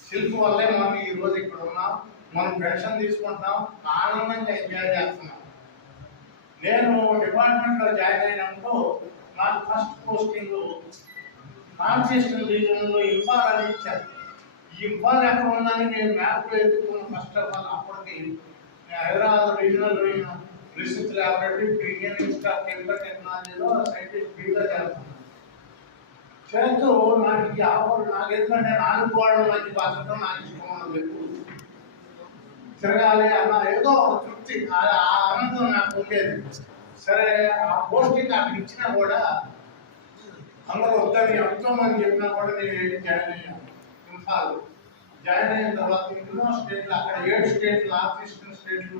శిల్పం వల్లే మనం ఈ రోజు ఇక్కడ ఉన్నాం. మనం పెన్షన్ తీసుకుంటున్నాం, ఆనందంగా ఎంజాయ్ చేస్తున్నాం. నేను డిపార్ట్మెంట్లో జాయిన్ అయినప్పుడు నాకు ఫస్ట్ పోస్టింగ్ నార్త్ ఈస్టర్న్ రీజియన్లో ఇంఫాల్ అని ఇచ్చారు. ఈ ఇంఫాల్ ఎక్కడ ఉందని నేను మ్యాప్లో ఎత్తుకున్న ఫస్ట్ ఆఫ్ ఆల్. అప్పటికి Hyderabad regional research laboratory Indian institute of chemical టెక్నాలజీలో సైంటిస్ట్ బీగా చేస్తున్నాను. చేస్తూ నాకు ఈ ఆఫర్ నాకు ఎందుకంటే 4 గోడల మధ్య బతకడం నాకు ఇష్టం ఉన్నది. ఎక్కువ తిరగాలి అన్న ఏదో ఒక తృప్తి, ఆ ఆనందం నాకు ఉండేది. సరే ఆ పోస్టింగ్ అక్కడ ఇచ్చినా కూడా అందరూ వద్దని ఎంతో మంది చెప్పినా కూడా నేను జాయిన్ అయ్యాను. ఇంఫాల్ జాయిన్ అయిన తర్వాత ఎన్నో స్టేట్లు, అక్కడ 7 స్టేట్లు, నార్త్ ఈస్టర్న్ స్టేట్లు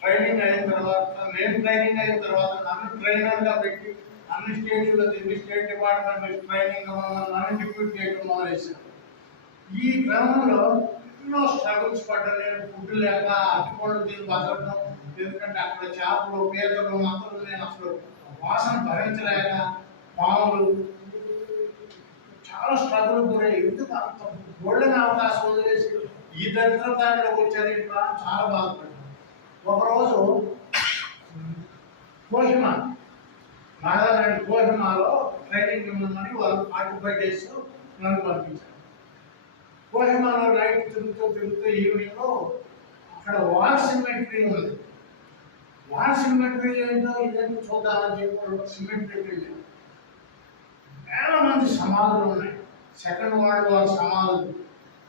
ట్రైనింగ్ అయిన తర్వాత, నేను ట్రైనింగ్ అయిన తర్వాత నన్ను ట్రైనర్గా పెట్టి అన్ని స్టేట్లో తిరిగి స్టేట్ డిపార్ట్మెంట్ ట్రైనింగ్ నన్ను డిప్యూట్ చేయడం మొదలెసాను. ఈ క్రమంలో ఎన్నో స్ట్రగుల్స్ పడ్డాను. నేను ఫుడ్ లేక అట్టుకోవడం దీన్ని బతకడం, ఎందుకంటే అక్కడ చేపలు పీతలు మొత్తం నేను అసలు వాసన భరించలేక పాములు చాలా స్ట్రగుల్ గురై ఎందుకు అంత గోల్డెన్ అవకాశం వదిలేసి ఈ దరిద్రతాలోకి వచ్చారు ఇట్లా చాలా బాధపడ్డాను. ఒకరోజు కోహిమా, నాగాలాండ్ కోహిమాలో ట్రైనింగ్ ఇవ్వమని వాళ్ళు 45 days నన్ను పంపించారు. కోహిమాలో నైట్ తిరుగుతూ ఈవినింగ్లో అక్కడ వార్ సిమెట్రీ ఉంది. వార్ సిమెట్రీ ఏంటో ఇదేంటో చూద్దామని చెప్పి సిమెట్రీకి వెళ్ళాను. వేల మంది సమాధులు ఉన్నాయి, సెకండ్ వరల్డ్ వార్ సమాధులు.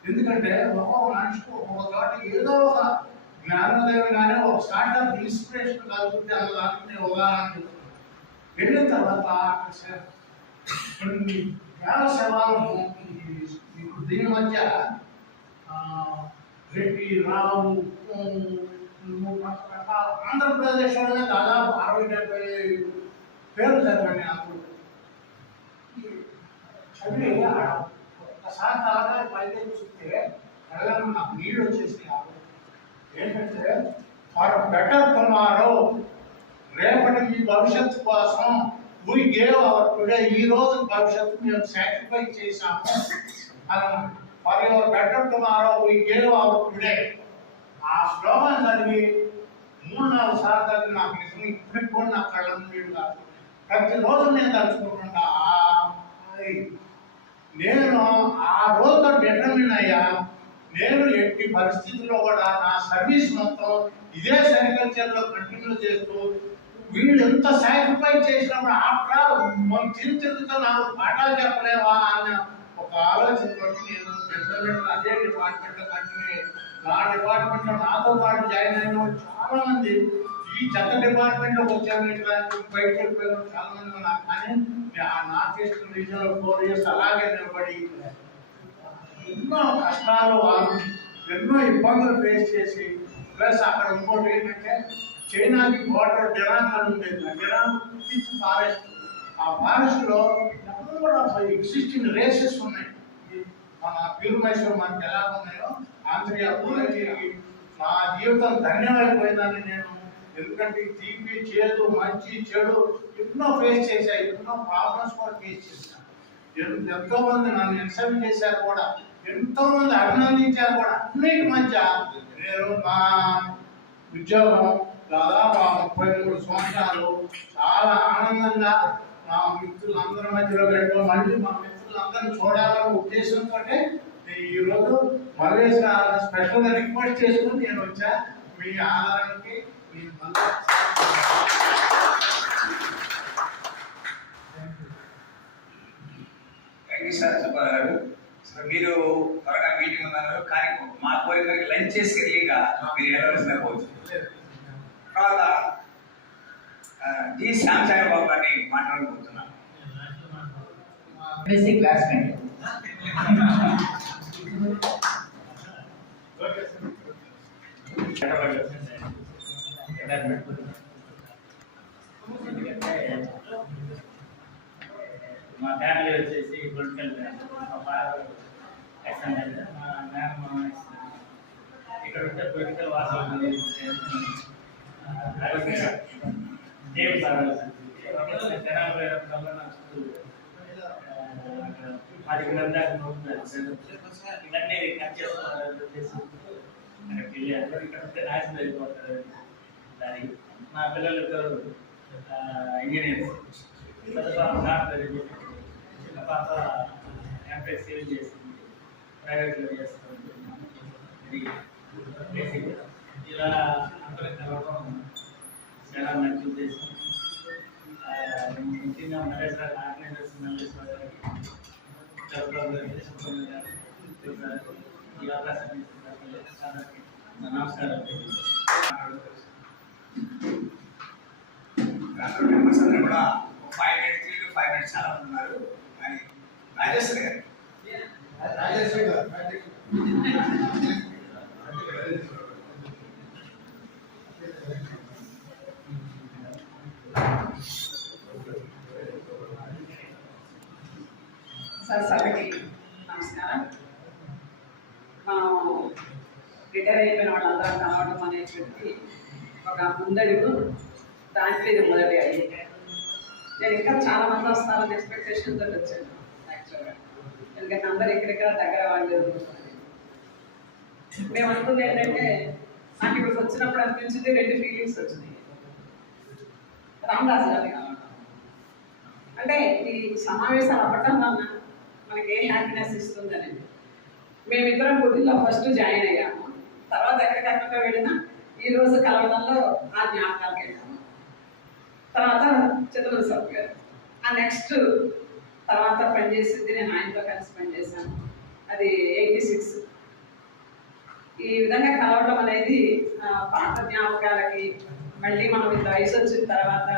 ఎందుకంటే ఒక్కొక్క మనిషికి ఒక్కొక్క చోట ఏదో ఒక జ్ఞానోదయం కానీ ఒక స్టార్ట్ ఆఫ్ ఇన్స్పిరేషన్ కలుగుతుంది అన్న దానికి ఉదాహరణ. వెళ్ళిన తర్వాత కొన్ని వేల శవాలు దీని మధ్య రెడ్డి, రావు, ఆంధ్రప్రదేశ్లోనే దాదాపు 60-70 పేర్లు చదివండి. అప్పుడు చదివి ఒక్కసారి దాకా పైకి చూస్తే కళ్ళలో నాకు నీళ్ళు వచ్చేసి ఏంటంటే ఫర్ బెటర్ టుమారో, రేపటి ఈ భవిష్యత్తు కోసం వీ గేవ్ అవర్ టుడే, ఈ రోజు భవిష్యత్తు మేము సాక్రిఫైస్ చేశాము అని. For your better tomorrow we gave our today. ఆ స్లోగన్ చదివి 3-4 సార్లు చదివి నాకు నిజంగా ఇప్పటికి కూడా నా కళ్ళ నీళ్ళు కాదు. ప్రతిరోజు నేను తలుచుకుంటుంటా. నేను ఆ రోజుతో డిటర్మిన్ అయ్యా, నేను ఎట్టి పరిస్థితుల్లో కూడా నా సర్వీస్ మొత్తం ఇదే సెరికల్చర్లో కంటిన్యూ చేస్తూ, వీళ్ళు ఎంత సాక్రిఫైస్ చేసినప్పుడు ఆఫ్టర్ ఆల్ మనం తిరుగుతూ నాకు పాఠాలు చెప్పలేవా అనే ఒక ఆలోచనతో నేను డిపార్ట్మెంట్ అదే డిపార్ట్మెంట్లో కంటిన్యూ. నా డిపార్ట్మెంట్లో నాతో పాటు జాయిన్ అయిన వాళ్ళు చాలా మంది ఈ చెత్త డిపార్ట్మెంట్లోకి వచ్చాను, ఇట్లా బయటకు వెళ్ళిపోయారు చాలా మంది ఉన్నారు. కానీ ఆ నార్త్ ఈస్టర్న్ రీజియన్లో 4 years అలాగే నిలబడి ఎన్నో కష్టాలు, వాళ్ళు ఎన్నో ఇబ్బందులు ఫేస్ చేసి, ప్లస్ అక్కడ ఇంకోటి ఏంటంటే చైనాకి బోర్డర్ డెరాంగ్ అని ఉండేది. ఆ డెరాంగ్ థిక్ ఫారెస్ట్. ఆ ఫారెస్ట్లో నెంబర్ ఆఫ్ ఎగ్జిస్టింగ్ రేసెస్ ఉన్నాయి. మన ప్యూర్ మైసూర్ మనకి ఎలా ఉన్నాయో ఆంధ్రియా పూలకి నా జీవితం ధన్యమైపోయిందని నేను. ఎందుకంటే తీపి, చేదు, మంచి, చెడు ఎన్నో ఫేస్ చేశాను, ఎన్నో ప్రాబ్లమ్స్ కూడా ఫేస్ చేశాను. ఎంతో మంది నన్ను ఇన్సల్ట్ చేశారు కూడా, ఎంతో మంది అభినందించారు కూడా. అన్నిటి మధ్య నేను మా ఉద్యోగం దాదాపు 33 సంవత్సరాలు చాలా ఆనందంగా మా మిత్రులందరి మధ్యలో గడిపి, మళ్ళీ మా మిత్రులందరినీ చూడాలనే ఉద్దేశంతో ఈరోజు మల్లేష్ గారు స్పెషల్గా రిక్వెస్ట్ చేసుకుని నేను వచ్చా. మీ ఆధారానికి me thank you sir Subbarao గారు. మీరు త్వరగా మీటింగ్ ఉన్నారు, కానీ మా కోరికకి లంచ్ చేసి ఎర్లీగా మీరు వెళ్ళవలసిన పోవచ్చు. తర్వాత జి శ్యామసాగర్ బాబు గారిని మాట్లాడుకుంటున్నాను. Basic classmate. మా ఫ్యామిలీ వచ్చేసి పొలిటికల్ ఫ్యామిలీ. మా ఫాదర్ ఎక్స్ఎంఎల్, మా మ్యామ్ ఇక్కడ ఉంటే పొలిటికల్ వాసన దేవి సార్ తెలంగాణ నాకు 10 కిలోమీటర్ల ఇవన్నీ కట్ చేసుకోవాలి అక్కడికి వెళ్ళి అందరూ ఇక్కడ ఉంటే నాశనం అయిపోతారు దాని. నా పిల్లలు ఇద్దరు ఇంజనీర్స్, పెద్ద పాప డాక్టర్, చిన్న పాప ఎంప్లాయ్ సేవ్ చేసింది, ప్రైవేట్లో చేస్తుంది. ఇది బేసిక్. ఇలా అందరూ కలవడం చాలా మంచి ఉద్దేశం. ముఖ్యంగా మహేశ్వర ఆర్గనైజర్స్ మల్లేశ్వర గారికి, చంద్రబాబు గారికి ఈ అవకాశం నమస్కారం. మెంబర్స్ అందరూ కూడా 5 minutes 3 to 5 minutes చాలా మంది ఉన్నారు. కానీ రాజేశ్వరి గారు సార్ సభకి నమస్కారం. మనం రిటైర్ అయిపోయిన వాళ్ళందరం కావడం అనేటువంటి ఒక ముందడుగు, దాంట్లో ఇది మొదటి అయ్యి. నేను ఇంకా చాలా మంది వస్తారని ఎక్స్పెక్టేషన్ తోటి వచ్చాను యాక్చువల్గా, ఎందుకంటే అందరు ఇక్కడిక్కడ దగ్గర వాళ్ళు. మేము అనుకుంది ఏంటంటే, నాకు ఇక్కడికి వచ్చినప్పుడు అనిపించింది 2 ఫీలింగ్స్ వచ్చినాయి. రామదాస్ గారిని కావడం అంటే ఈ సమావేశాలు అవ్వటం వలన మనకి ఏ హ్యాపీనెస్ ఇస్తుందని. మేమిద్దరం గుడిలో ఫస్ట్ జాయిన్ అయ్యాము, తర్వాత ఎక్కడికక్కడ వెళ్ళినా ఈరోజు కలవడంలో ఆ జ్ఞాపకాలకు వెళ్ళాము. తర్వాత చంద్రబాబు గారు ఆ నెక్స్ట్ తర్వాత పనిచేసింది, నేను ఆయనతో కలిసి పనిచేశాను, అది 86. ఈ విధంగా కలవడం అనేది పాత జ్ఞాపకాలకి, మళ్ళీ మనం ఇంత వయసు వచ్చిన తర్వాత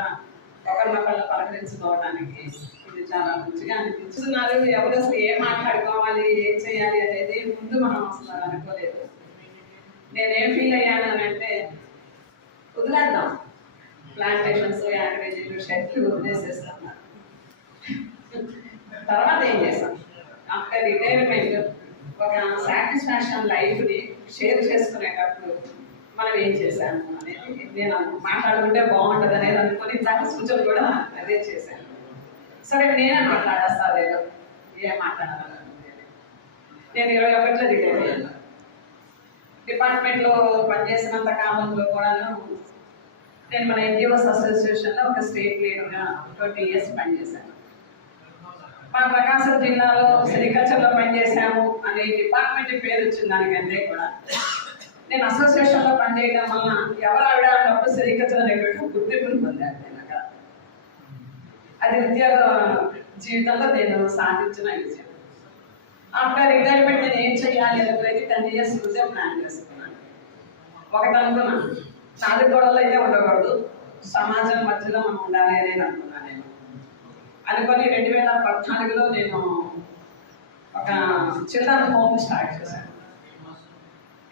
ఒకరినొకళ్ళు పలకరించుకోవడానికి ఇది చాలా మంచిగా అనిపిస్తున్నారు. ఎవరు అసలు ఏం మాట్లాడుకోవాలి, ఏం చేయాలి అనేది ముందు మనం అసలు అనుకోలేదు. నేనేం ఫీల్ అయ్యాను అని అంటే, వదిలేద్దాం ప్లాంటేషన్స్, యాగ్రేజీలు, షెడ్లు వదిలేసేస్తాం. తర్వాత ఏం చేస్తాం, ఆఫ్టర్ రిటైర్మెంట్ ఒక సాటిస్ఫాక్షన్ లైఫ్ని షేర్ చేసుకునేటప్పుడు మనం ఏం చేశాను అనేది నేను మాట్లాడుకుంటే బాగుంటుంది అనేది అనుకుని ఇందాక సూచన కూడా అదే చేశాను. సరే నేనే మాట్లాడేస్తాను, ఏదో ఏం మాట్లాడాలనుకుంటే. నేను 21లో రిటైర్ అయ్యాను. డిపార్ట్మెంట్లో పనిచేసినంత కాలంలో కూడా నేను మన ఎన్జిఓస్ అసోసియేషన్లో ఒక స్టేట్ లీడర్గా 20 years పనిచేశాను. మా ప్రకాశం జిల్లాలో సెరికల్చర్లో పనిచేశాము అనే డిపార్ట్మెంట్ పేరు వచ్చిన దానికంటే కూడా నేను అసోసియేషన్లో పనిచేయడం వలన ఎవరు ఆవిడ అన్నప్పుడు సెరికల్చర్ అనేటువంటి గుర్తింపును పొందాను. నేను అక్కడ అది ఉద్యోగ జీవితంలో నేను సాధించిన విజయం. ఆఫ్టర్ రిటైర్మెంట్ నేను ఏం చేయాలి అనేది 10 years ముందే ప్లాన్ చేసుకున్నాను. ఒకటి అనుకున్నాను, నాది గొడవలు అయితే ఉండకూడదు, సమాజం మధ్యలో మనం ఉండాలి అనేది అనుకున్నాను. నేను అనుకొని 2014లో నేను ఒక చిల్డ్రన్ హోమ్ స్టార్ట్ చేశాను.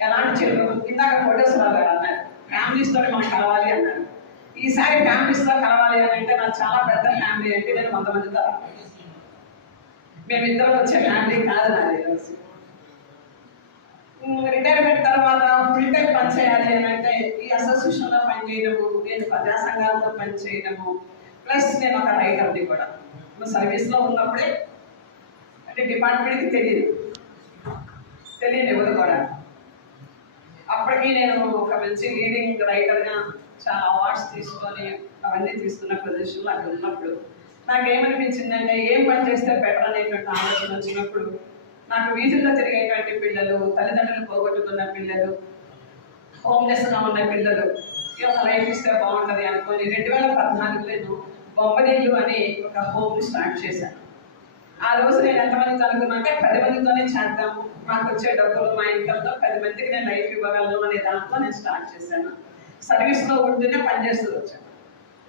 ఎలాంటి చిల్డ్రన్, ఇందాక కోటేశ్వరరావు గారు అన్నారు ఫ్యామిలీస్తో మనం కలవాలి అన్నారు. ఈసారి ఫ్యామిలీస్తో కలవాలి అని అంటే నాకు చాలా పెద్ద ఫ్యామిలీ అంటే నేను 100 మందితో మేమిద్దరం వచ్చే ఫ్యామిలీ కాదు నాది. రిటైర్మెంట్ తర్వాత ఫుల్ టైం పని చేయాలి అని అంటే ఈ అసోసియేషన్లో పనిచేయడము, నేను ప్రజా సంఘాలతో పనిచేయడము, ప్లస్ నేను ఒక రైటర్ని కూడా. సర్వీస్లో ఉన్నప్పుడే అంటే డిపార్ట్మెంట్కి తెలియదు ఎవరు కూడా. అప్పటికి నేను ఒక మంచి లీడింగ్ రైటర్గా చాలా అవార్డ్స్ తీసుకొని అవన్నీ తీసుకున్న పొజిషన్లో అక్కడ ఉన్నప్పుడు నాకేమనిపించిందంటే, ఏం పని చేస్తే బెటర్ అనేటువంటి ఆలోచన వచ్చినప్పుడు నాకు వీధుల్లో తిరిగేటువంటి పిల్లలు, తల్లిదండ్రులు పోగొట్టుకున్న పిల్లలు, హోమ్లెస్గా ఉన్న పిల్లలు ఈ ఒక లైఫ్ ఇస్తే బాగుంటుంది అనుకొని 2014లో నేను బొమ్మనీళ్ళు అని ఒక హోమ్ని స్టార్ట్ చేశాను. ఆ రోజు నేను ఎంతమందితో అనుకున్నానంటే 10 మందితోనే చేద్దాము, మాకు వచ్చే డబ్బులు మా ఇన్కంతో 10 మందికి నేను లైఫ్ ఇవ్వగలను అనే దాంతో నేను స్టార్ట్ చేశాను. సర్వీస్లో ఉంటూనే పనిచేస్తూ వచ్చాను.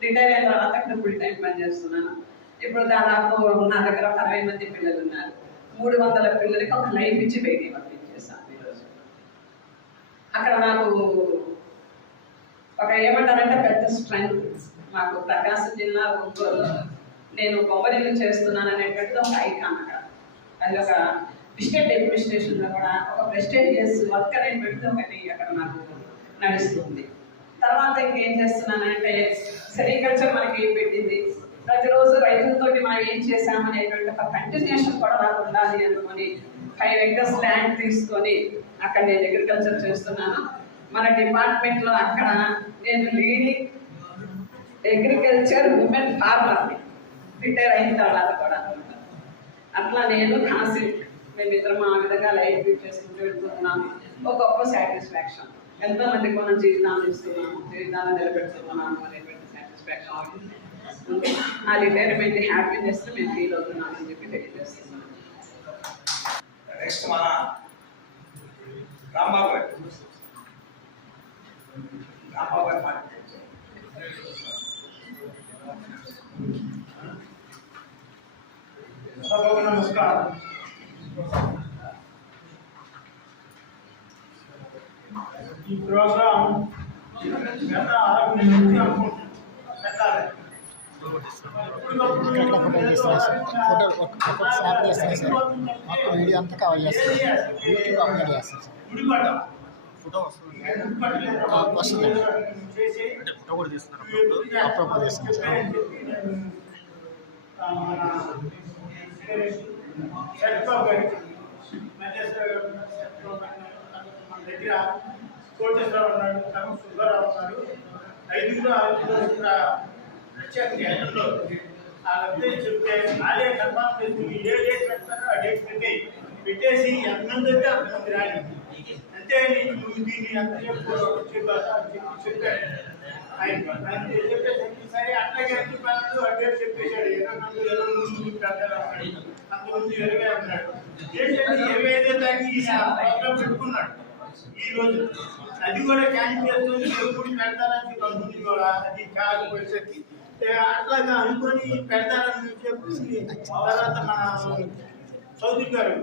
రిటైర్ అయిన తర్వాత ఇక్కడ ఫుల్ టైం పనిచేస్తున్నాను. ఇప్పుడు దాదాపు నా దగ్గర 60 మంది పిల్లలు ఉన్నారు. 300 పిల్లలకి ఒక లైఫ్ ఇచ్చి బయటికి పంపించేసాను ఈరోజు. అక్కడ నాకు ఒక ఏమంటారంటే పెద్ద స్ట్రెంగ్త్. మాకు ప్రకాశం జిల్లా ఒంగోలు నేను బొమ్మరిల్లు చేస్తున్నాను అనేటువంటిది ఒక ఐకాన్. అక్కడ అది ఒక డిస్ట్రిక్ట్ అడ్మినిస్ట్రేషన్లో కూడా ఒక ప్రెస్టీజియస్ వర్క్ అనేటువంటిది ఒకటి అక్కడ నాకు నడుస్తుంది. తర్వాత ఇంకేం చేస్తున్నానంటే సెరికల్చర్ మనకి పెట్టింది, ప్రతిరోజు రైతులతోటి మనం ఏం చేశామనేటువంటి ఒక కంటిన్యూషన్ కూడా నాకు ఉండాలి అనుకొని 5 acres ల్యాండ్ తీసుకొని అక్కడ నేను అగ్రికల్చర్ చేస్తున్నాను. మన డిపార్ట్మెంట్లో అక్కడ నేను లీడింగ్ అగ్రికల్చర్ ఉమెన్ ఫార్మర్ని రిటైర్ అయిన తర్వాత కూడా. అట్లా నేను కాశీ మేమిద్దరం ఆ విధంగా లైఫ్ లీడ్ చేసుకుంటూ వెళ్తున్నాము. ఒక గొప్ప సాటిస్ఫాక్షన్, ఎంతోమందికి మనం జీవితాన్ని ఇస్తున్నాము, జీవితాన్ని నిలబెడుతున్నాము అనేటువంటి సాటిస్ఫాక్షన్. ఆ రిటైర్మెంట్ హ్యాపీనెస్ మేము ఫీల్ అవుతున్నాం అని చెప్పి తెలియజేస్తున్నాను. నెక్స్ట్ మన రాంబాబు గారు సభకు నమస్కారం. ఈ ప్రోగ్రాం గత 6 నెలల నుంచి అనుకుంటున్నాం పెట్టాలి. వీడియో అంతా కవర్ చేస్తాం, యూట్యూబ్ అప్లోడ్ చేస్తాం సార్. ఫోటో వస్తుంది, ఫోటో కూడా తీస్తున్నారు, అప్పుడప్పుడు తీస్తున్నాం సార్. మన దగ్గర కోటేశ్వరరావు ఉన్నాడు, సుబ్బారావు ఉన్నారు, 5 ప్రత్యేకంగా వాళ్ళంతా చెప్తే వాళ్ళే కన్ఫర్మ్ చేసుకుని ఏ డేట్ పెడతారో ఆ డేట్ పెట్టేసి ఎంతమంది అయితే అంతమంది రాని అంతే. నువ్వు దీన్ని అంత చెప్పాడు ఆయన చెప్పేసరికి సరే అట్లాగే చెప్పాడు, ఆ డేట్ చెప్పేశాడు. 23 పెడతారు అన్నాడు, అంతకుముందు 20 అన్నాడు. ఏంటంటే 25వ తారీఖు ప్రోగ్రాం పెట్టుకున్నాడు ఈ రోజు. అది కూడా క్యాన్సిల్ చేసుకొని ఎప్పుడు పెడతారని కొంతమంది కూడా అది కాదు పరిస్థితి. అట్లాగా అనుకొని పెడతారని చెప్పి తర్వాత మన చౌదరి గారు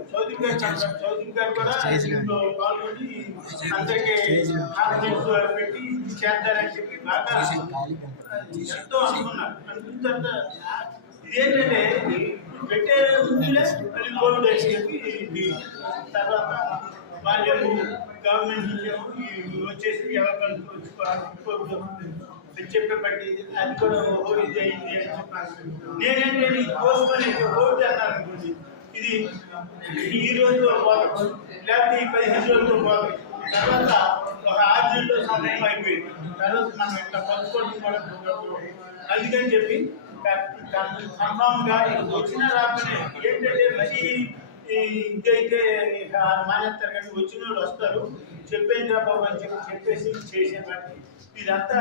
కూడా ఇంట్లో పాల్గొని అందరికీ కాన్ఫరెన్స్ పెట్టి చేద్దారని చెప్పి బాగా ఎంతో అనుకున్నారు. అనుకున్న తర్వాత ఇదేంటంటే పెట్టే ముందులే మళ్ళీ కోవిడ్ అని చెప్పి తర్వాత వాళ్ళు గవర్నమెంట్ నుంచి వచ్చేసి ఎవరు చెప్పబట్టి అది కూడా ఇది అయింది అని చెప్పాను. నేనేంటంటే ఈ పోస్ట్ పని కోవిడ్ అన్నారు అనుకోండి, ఇది ఈ రోజుతో పోదు, లేకపోతే ఈ 15 రోజులతో పోదు, తర్వాత ఒక 6 నెలల్లో సమయం అయిపోయింది. తర్వాత మనం ఇట్లా పంచుకోవడం కూడా అందుకని చెప్పి కన్ఫామ్గా వచ్చిన రాకనే ఏంటంటే మరీ ఇదైతే మానేస్తారు, కానీ వచ్చిన వాళ్ళు వస్తారు. చెప్పేంద్రా బాబు అని చెప్పేసి చేసేవాటి ఇదంతా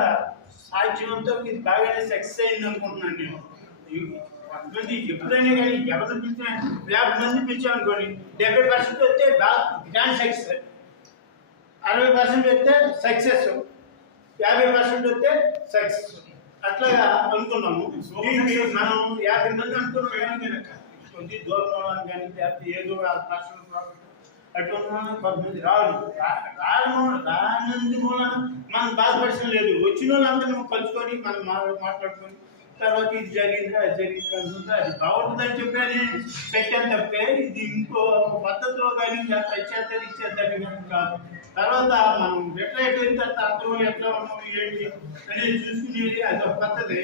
సాధ్యమంతో ఇది బాగానే సక్సెస్ అయింది అనుకుంటున్నాను నేను. కొంతమంది ఎప్పుడైనా కానీ ఎవరిని పిలిచినా 50 మంది పిలిచామనుకోండి, 70% వస్తే గ్రాండ్ సక్సెస్, 60% వస్తే సక్సెస్, 50% వస్తే సక్సెస్. అట్లాగా అనుకున్నాము. మనం 50 మంది అనుకున్నాం కానీ కొద్ది దూరం పోవడానికి కానీ లేకపోతే ఏదో పర్సనల్ ప్రాబ్లం అటువంటి కొంతమంది రానందు మూలన మనం బాధపడటం లేదు. వచ్చిన వాళ్ళందరూ కలుసుకొని మనం మాట్లాడుకొని తర్వాత ఇది జరిగింది అది జరిగింది అనుకుంటే అది బాగుంటుందని చెప్పి పెట్టాను తప్పే ఇది ఇంకో పద్ధతిలో కానీ ఇచ్చేద్దాం కాదు. తర్వాత మనం ఎట్లా అయిన తర్వాత అందరూ ఎట్లా ఉన్నాం ఏంటి అనేది చూసుకునేది అదొక పద్ధతి.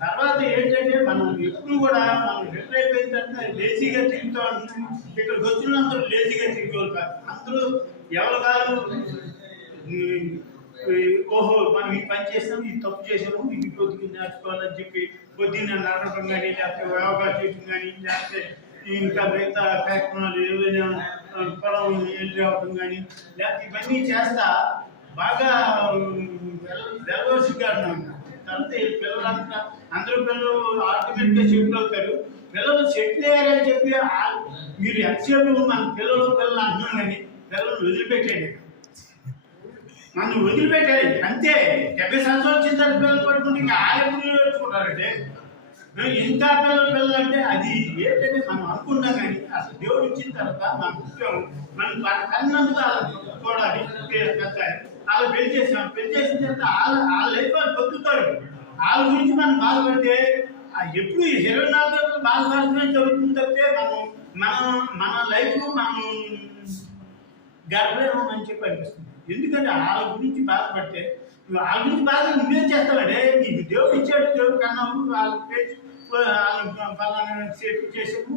తర్వాత ఏంటంటే మనం ఎప్పుడు కూడా మనం రిటైర్ అయిపోయిన తర్వాత లేజీగా తిరుగుతూ ఉంటాం. ఇక్కడికి వచ్చిన అందరూ లేజీగా తిరిగిపోతారు. అందరూ ఎవరి కాదు ఓహో మనం ఈ పని చేసాము, ఈ తప్పు చేసాము, ఇది కొద్దిగా నేర్చుకోవాలని చెప్పి కొద్దిగా నడవడం కానీ లేకపోతే యోగా చేయడం కానీ లేకపోతే ఇంకా మిగతా కార్యక్రమాలు ఏదైనా పొలం వెళ్ళి రావడం కానీ లేకపోతే ఇవన్నీ చేస్తా బాగా వెలవసిగా ఉన్నాం. తర్వాత పిల్లలంతా అందరూ పిల్లలు ఆటోమేటిక్గా సెటిల్ అవుతారు. పిల్లలు సెటిల్ అయ్యారని చెప్పి మీరు ఎంతసేపు మన పిల్లలు అంటున్నాం కానీ పిల్లలు వదిలిపెట్టేది, మనం వదిలిపెట్టాలి అంతే. 70 సంవత్సరాలు వచ్చిన తర్వాత పిల్లలు పడుకుంటే ఇంకా ఎప్పుడు నేర్చుకుంటారంటే ఇంకా పిల్లలు అంటే అది ఏంటంటే మనం అనుకుంటాం కానీ అసలు దేవుడు ఇచ్చిన తర్వాత మన ముఖ్యం మనం కన్నందుకు చూడాలి. పెద్ద వాళ్ళు పెంచేసిన తర్వాత వాళ్ళ లైఫ్ వాళ్ళు బతుకుతారు. వాళ్ళ గురించి మనం బాధపడితే ఎప్పుడు 24 గంటలు బాధపడుతూనే జరుగుతుంది తప్పితే మన లైఫ్ మనం గర్భమని చెప్పి అనిపిస్తుంది. ఎందుకంటే వాళ్ళ గురించి బాధపడితే వాళ్ళ గురించి బాధ నువ్వేం చేస్తావంటే నీకు దేవుడు ఇచ్చాడు, దేవుడు కన్నావు, వాళ్ళ ఫలానా సెట్ చేసాము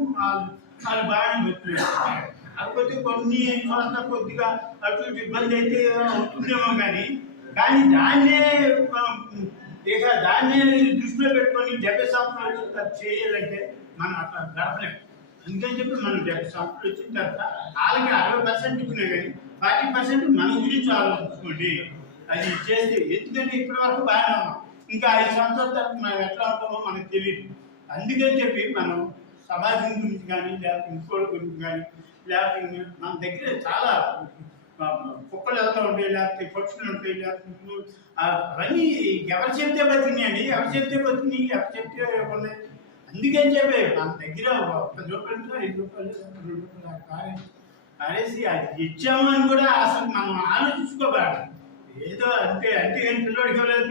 వాళ్ళు బాగానే పెట్టుకున్నారు. కాకపోతే కొన్ని చోట్ల కొద్దిగా అటు ఇటు ఇబ్బంది అయితే ఉంటుందేమో కానీ దాన్నే దృష్టిలో పెట్టుకొని 70 సంవత్సరాలు చేయాలంటే మనం అట్లా గడపలేము. అందుకని చెప్పి మనం 70 సంవత్సరాలు వచ్చిన తర్వాత వాళ్ళకి 60% ఇచ్చినా కానీ 40% మన గురించి ఆలోచించుకోండి. అది చేస్తే ఎందుకంటే ఇప్పటి వరకు బాగానే ఉన్నాం, ఇంకా 5 సంవత్సరాల తర్వాత మనం ఎట్లా ఉంటామో మనకు తెలియదు. అందుకని చెప్పి మనం సమాజం గురించి కానీ లేకపోతే ఇంకోళ్ళ గురించి కానీ లేకపోతే మన దగ్గర చాలా కుక్కలు వెళ్తూ ఉంటాయి, లేకపోతే పక్షులు ఉంటాయి, లేకపోతే అవన్నీ ఎవరు చెప్తే బతికినాయండి, ఎవరు చెప్తే బతికినాయి, ఎవరు చెప్తే ఉన్నాయి. అందుకని చెప్పి మన దగ్గర 10 రూపాయలు 5 రూపాయలు 2 రూపాయలు అనేసి అది ఇచ్చాము అని కూడా అసలు మనం ఆలోచించుకోబడాలి. ఏదో అంతేగాని పిల్లోడికి ఇవ్వలేదు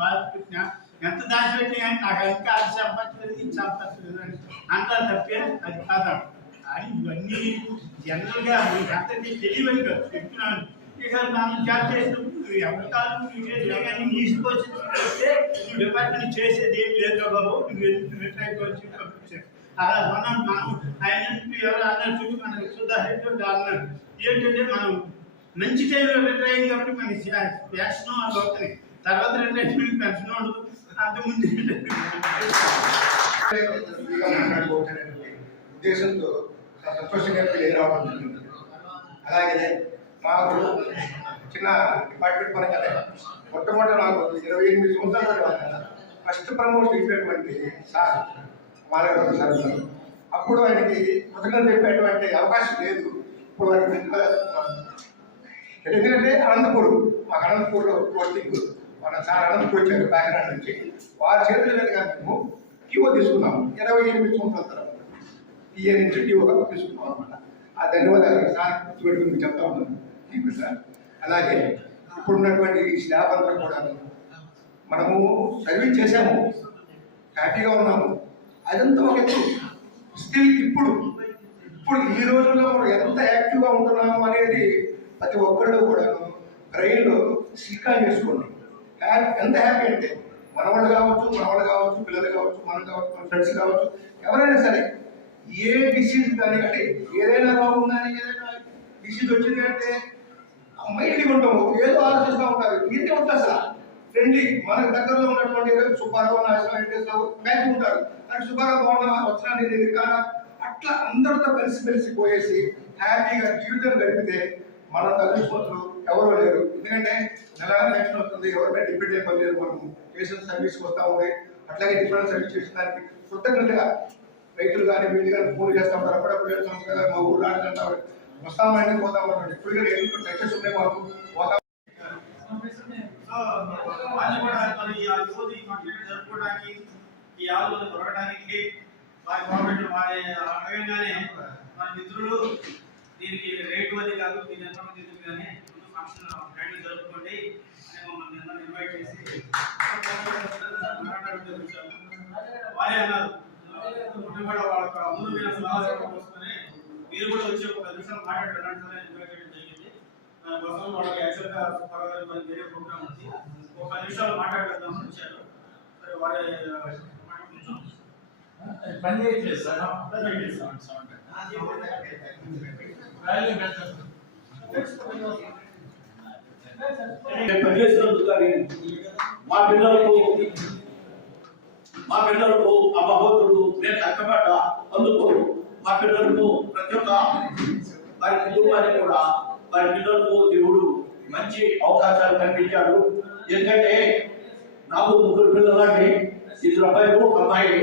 బాధ పెట్టినా ఎంత దాచిపెట్టినా కానీ నాకు ఇంకా అది సంపత్తలేదు ఇది సంపత్తలేదు అని అంటారు తప్పే అది కాదు. అని ఇవన్నీ జనరల్గా మీకు అందరికీ తెలియని కాదు చెప్తున్నాను. ఇక మనం జాబ్ చేసినప్పుడు ఎవరి కాలం కానీ తీసుకొచ్చి నువ్వు డిపార్ట్మెంట్ చేసేది ఏం లేదు బాబు, నువ్వు రిటైర్ అయిపోవచ్చు పంపించారు. అలా మనం ఆయన ఎవరు అన్నారు చూసి మనకు సుధారితో అన్నారు ఏంటంటే మనం మంచి టైంలో రిటైర్ అయింది కాబట్టి మనకి ప్యాషన్ అది అవుతుంది. తర్వాత రిటైర్మెంట్ పెన్షన్ ఉండదు. అంతకుముందు ఉద్దేశంతో సంతోషంగా ఫీల్ రావడం జరిగింది. అలాగే మాకు చిన్న డిపార్ట్మెంట్ పరంగానే మొట్టమొదటి నాకు 28 సంవత్సరాలు ఫస్ట్ ప్రమోషన్ ఇచ్చినటువంటి సార్ మాలగారు సార్ ఉన్నారు. అప్పుడు ఆయనకి పుస్తకం చెప్పేటువంటి అవకాశం లేదు. ఇప్పుడు వారికి ఎందుకంటే మాకు అనంతపూర్లో పోస్టింగ్ మన సార్ అనంతపూర్ వచ్చారు బ్యాక్గ్రౌండ్ నుంచి. వారి చేతుల మీదుగా మేము టీఓ తీసుకున్నాము. 28 సంవత్సరాల తర్వాత టీఏ నుంచి టీఓగా తీసుకున్నాం అనమాట. ఆ ధన్యవాదాలు సార్ గుర్తుపెట్టుకుని చెప్తా ఉన్నాను మీకు సార్. అలాగే ఇప్పుడున్నటువంటి స్టాఫ్ అంతా కూడా మనము సర్వీస్ చేసాము, హ్యాపీగా ఉన్నాము. అదంతా ఒక ఎత్తు. స్టిల్ ఇప్పుడు ఈ రోజుల్లో మనం ఎంత యాక్టివ్గా ఉంటున్నాము అనేది ప్రతి ఒక్కళ్ళు కూడా బ్రెయిన్లో స్వీకారం చేసుకోండి. ఎంత హ్యాపీ అంటే మనవాళ్ళు కావచ్చు, పిల్లలు కావచ్చు, మనం కావచ్చు, మన ఫ్రెండ్స్ కావచ్చు, ఎవరైనా సరే ఏ డిసీజ్ కానీ అంటే ఏదైనా రోగం కానీ ఏదైనా డిసీజ్ వచ్చింది అంటే మైండ్గా ఉంటాము, ఏదో ఆలోచిస్తూ ఉంటారు. ఏంటి ఉంటుంది అసలు ఫ్రెండ్లీ మనకు దగ్గరలో ఉన్నటువంటి సుబ్బారావు నాశనం బ్యాక్ ఉంటారు. నాకు సుబ్బారావు బాగున్నా వచ్చినా నేను కాదా అట్లా అందరితో కలిసిపోయేసి హ్యాపీగా జీవితం గడిపితే మన తల్లిదండ్రులు ఎవరో లేరు. ఎందుకంటే నెలగా పెన్షన్ వస్తుంది, ఎవరిపై డిపెండ్ అయిపోలేదు. మనము చేసిన సర్వీస్కి వస్తూ ఉంది. అట్లాగే డిఫరెంట్ సర్వీస్ చేసిన దానికి కృతజ్ఞతగా రైతులు కానీ వీళ్ళు కానీ ఫోన్ చేస్తూ ఉంటారు. అప్పుడప్పుడు సంవత్సరాలు మా ఊరు ఆడుతుంటారు, వస్తామని పోతామంటారు. ఇప్పుడు కానీ ఎదురు టెక్సెస్ ఉన్నాయి మాకు పోతాం. వాళ్ళు కూడా ఈ జరుపుకోవడానికి ఈ ఆలోచన దొరకడానికి వారి గవర్నమెంట్ వారి అడగగానే మన మిత్రులు దీనికి రేటు అది కాదు, దీని ఎంతమంది ఎందుకు కానీ ముందు ఫంక్షన్ గ్రాండ్ జరుపుకోండి అని మమ్మల్ని అందరూ ఇన్వైట్ చేసి వారే అన్నారు. కూడా వాళ్ళ ముందు మీద సలహాలు వస్తూనే మీరు కూడా వచ్చి ఒక 10 నిమిషాలు మాట్లాడాలని ఇన్వైట్ చేయడం జరిగింది. దానికోసం వాళ్ళకి యాక్చువల్గా సూపర్వైజర్ వేరే ప్రోగ్రామ్ ఉంది, ఒక 10 నిమిషాలు మాట్లాడదామని వచ్చారు. సరే వారే పని చేయట్లేదు సార్. మా పిల్లలకు ఆ భగవంతుడు నేను కష్టపడ్డ అందుకు మా పిల్లలకు ప్రతి ఒక్క వారి కుటుంబానికి కూడా వారి పిల్లలకు దేవుడు మంచి అవకాశాలు కల్పించాడు. ఎందుకంటే నాకు 3 పిల్లలండి, 2 అబ్బాయిలు, 1 అమ్మాయి.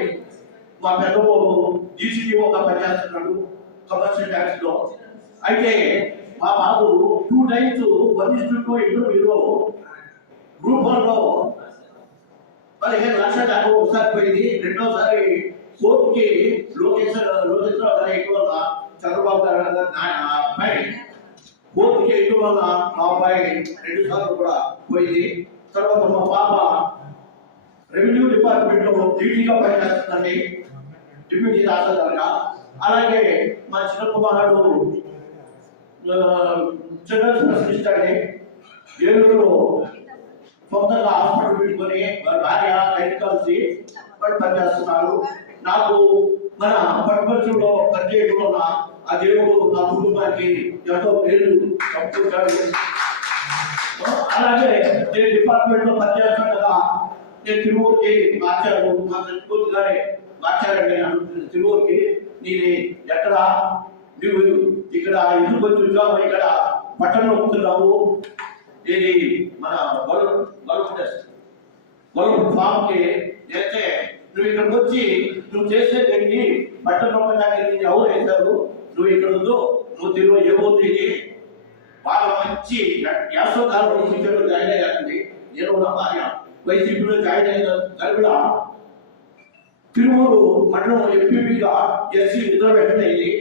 మా పెద్దకు DCTO పనిచేస్తున్నాడు కమర్షియల్ ట్యాక్స్ లో. అయితే మా బాబు 2 టైమ్స్ 1:2 ఇంటర్వ్యూలో గ్రూప్ 1లో 15 లక్షల దాకా ఒకసారి పోయింది. రెండోసారి కోర్టుకి లోకేశ్వరరావు గారు ఎక్కువ చంద్రబాబు గారు అబ్బాయి కోర్టుకి ఎక్కువ మా అబ్బాయి 2 సార్లు కూడా పోయింది. తర్వాత మా పాప రెవెన్యూ డిపార్ట్మెంట్ లో డీటీగా పనిచేస్తుందండి, డిప్యూటీ తహసీల్దార్గా. అలాగే మా చిన్న కుమారుడు చిల్డ్రన్స్ స్పెషలిస్ట్ అండి, ఏలూరులో సొంతంగా హాస్పిటల్ పెట్టుకొని భార్య రైతు కలిసి వాళ్ళు పనిచేస్తున్నారు. నాకు మన పట్టుపరిచయంలో పనిచేయడం వల్ల ఆ దేవుడు నా కుటుంబానికి ఎంతో పేరు పంపుతాడు. అలాగే నేను డిపార్ట్మెంట్ లో పనిచేస్తాను కదా, నేను తిరుమూరికి మార్చాను, మా తిరుమూర్తి గారే మార్చారండి తిరుమూరికి. నేను ఎక్కడ నువ్వు ఇక్కడ ఎందుకు వచ్చి ఉద్యోగం ఇక్కడ పట్టణంలో ఉంటున్నావు, ఇది మన గొడవ ఫామ్ కి అయితే నువ్వు ఇక్కడికి వచ్చి నువ్వు చేసేది పట్టణంలో ఎవరు వేశారు, నువ్వు ఇక్కడ ఉందో నువ్వు తిరుగు ఏమవుతుంది బాగా మంచి యాసోకాల వైసీపీలో జాయిన్ అయ్యారండి. నేను నా భార్య వైసీపీలో జాయిన్ అయిన కూడా తిరుమూరు మండలం ఎంపీపీగా ఎస్సీ రిజర్వేషన్ అయింది.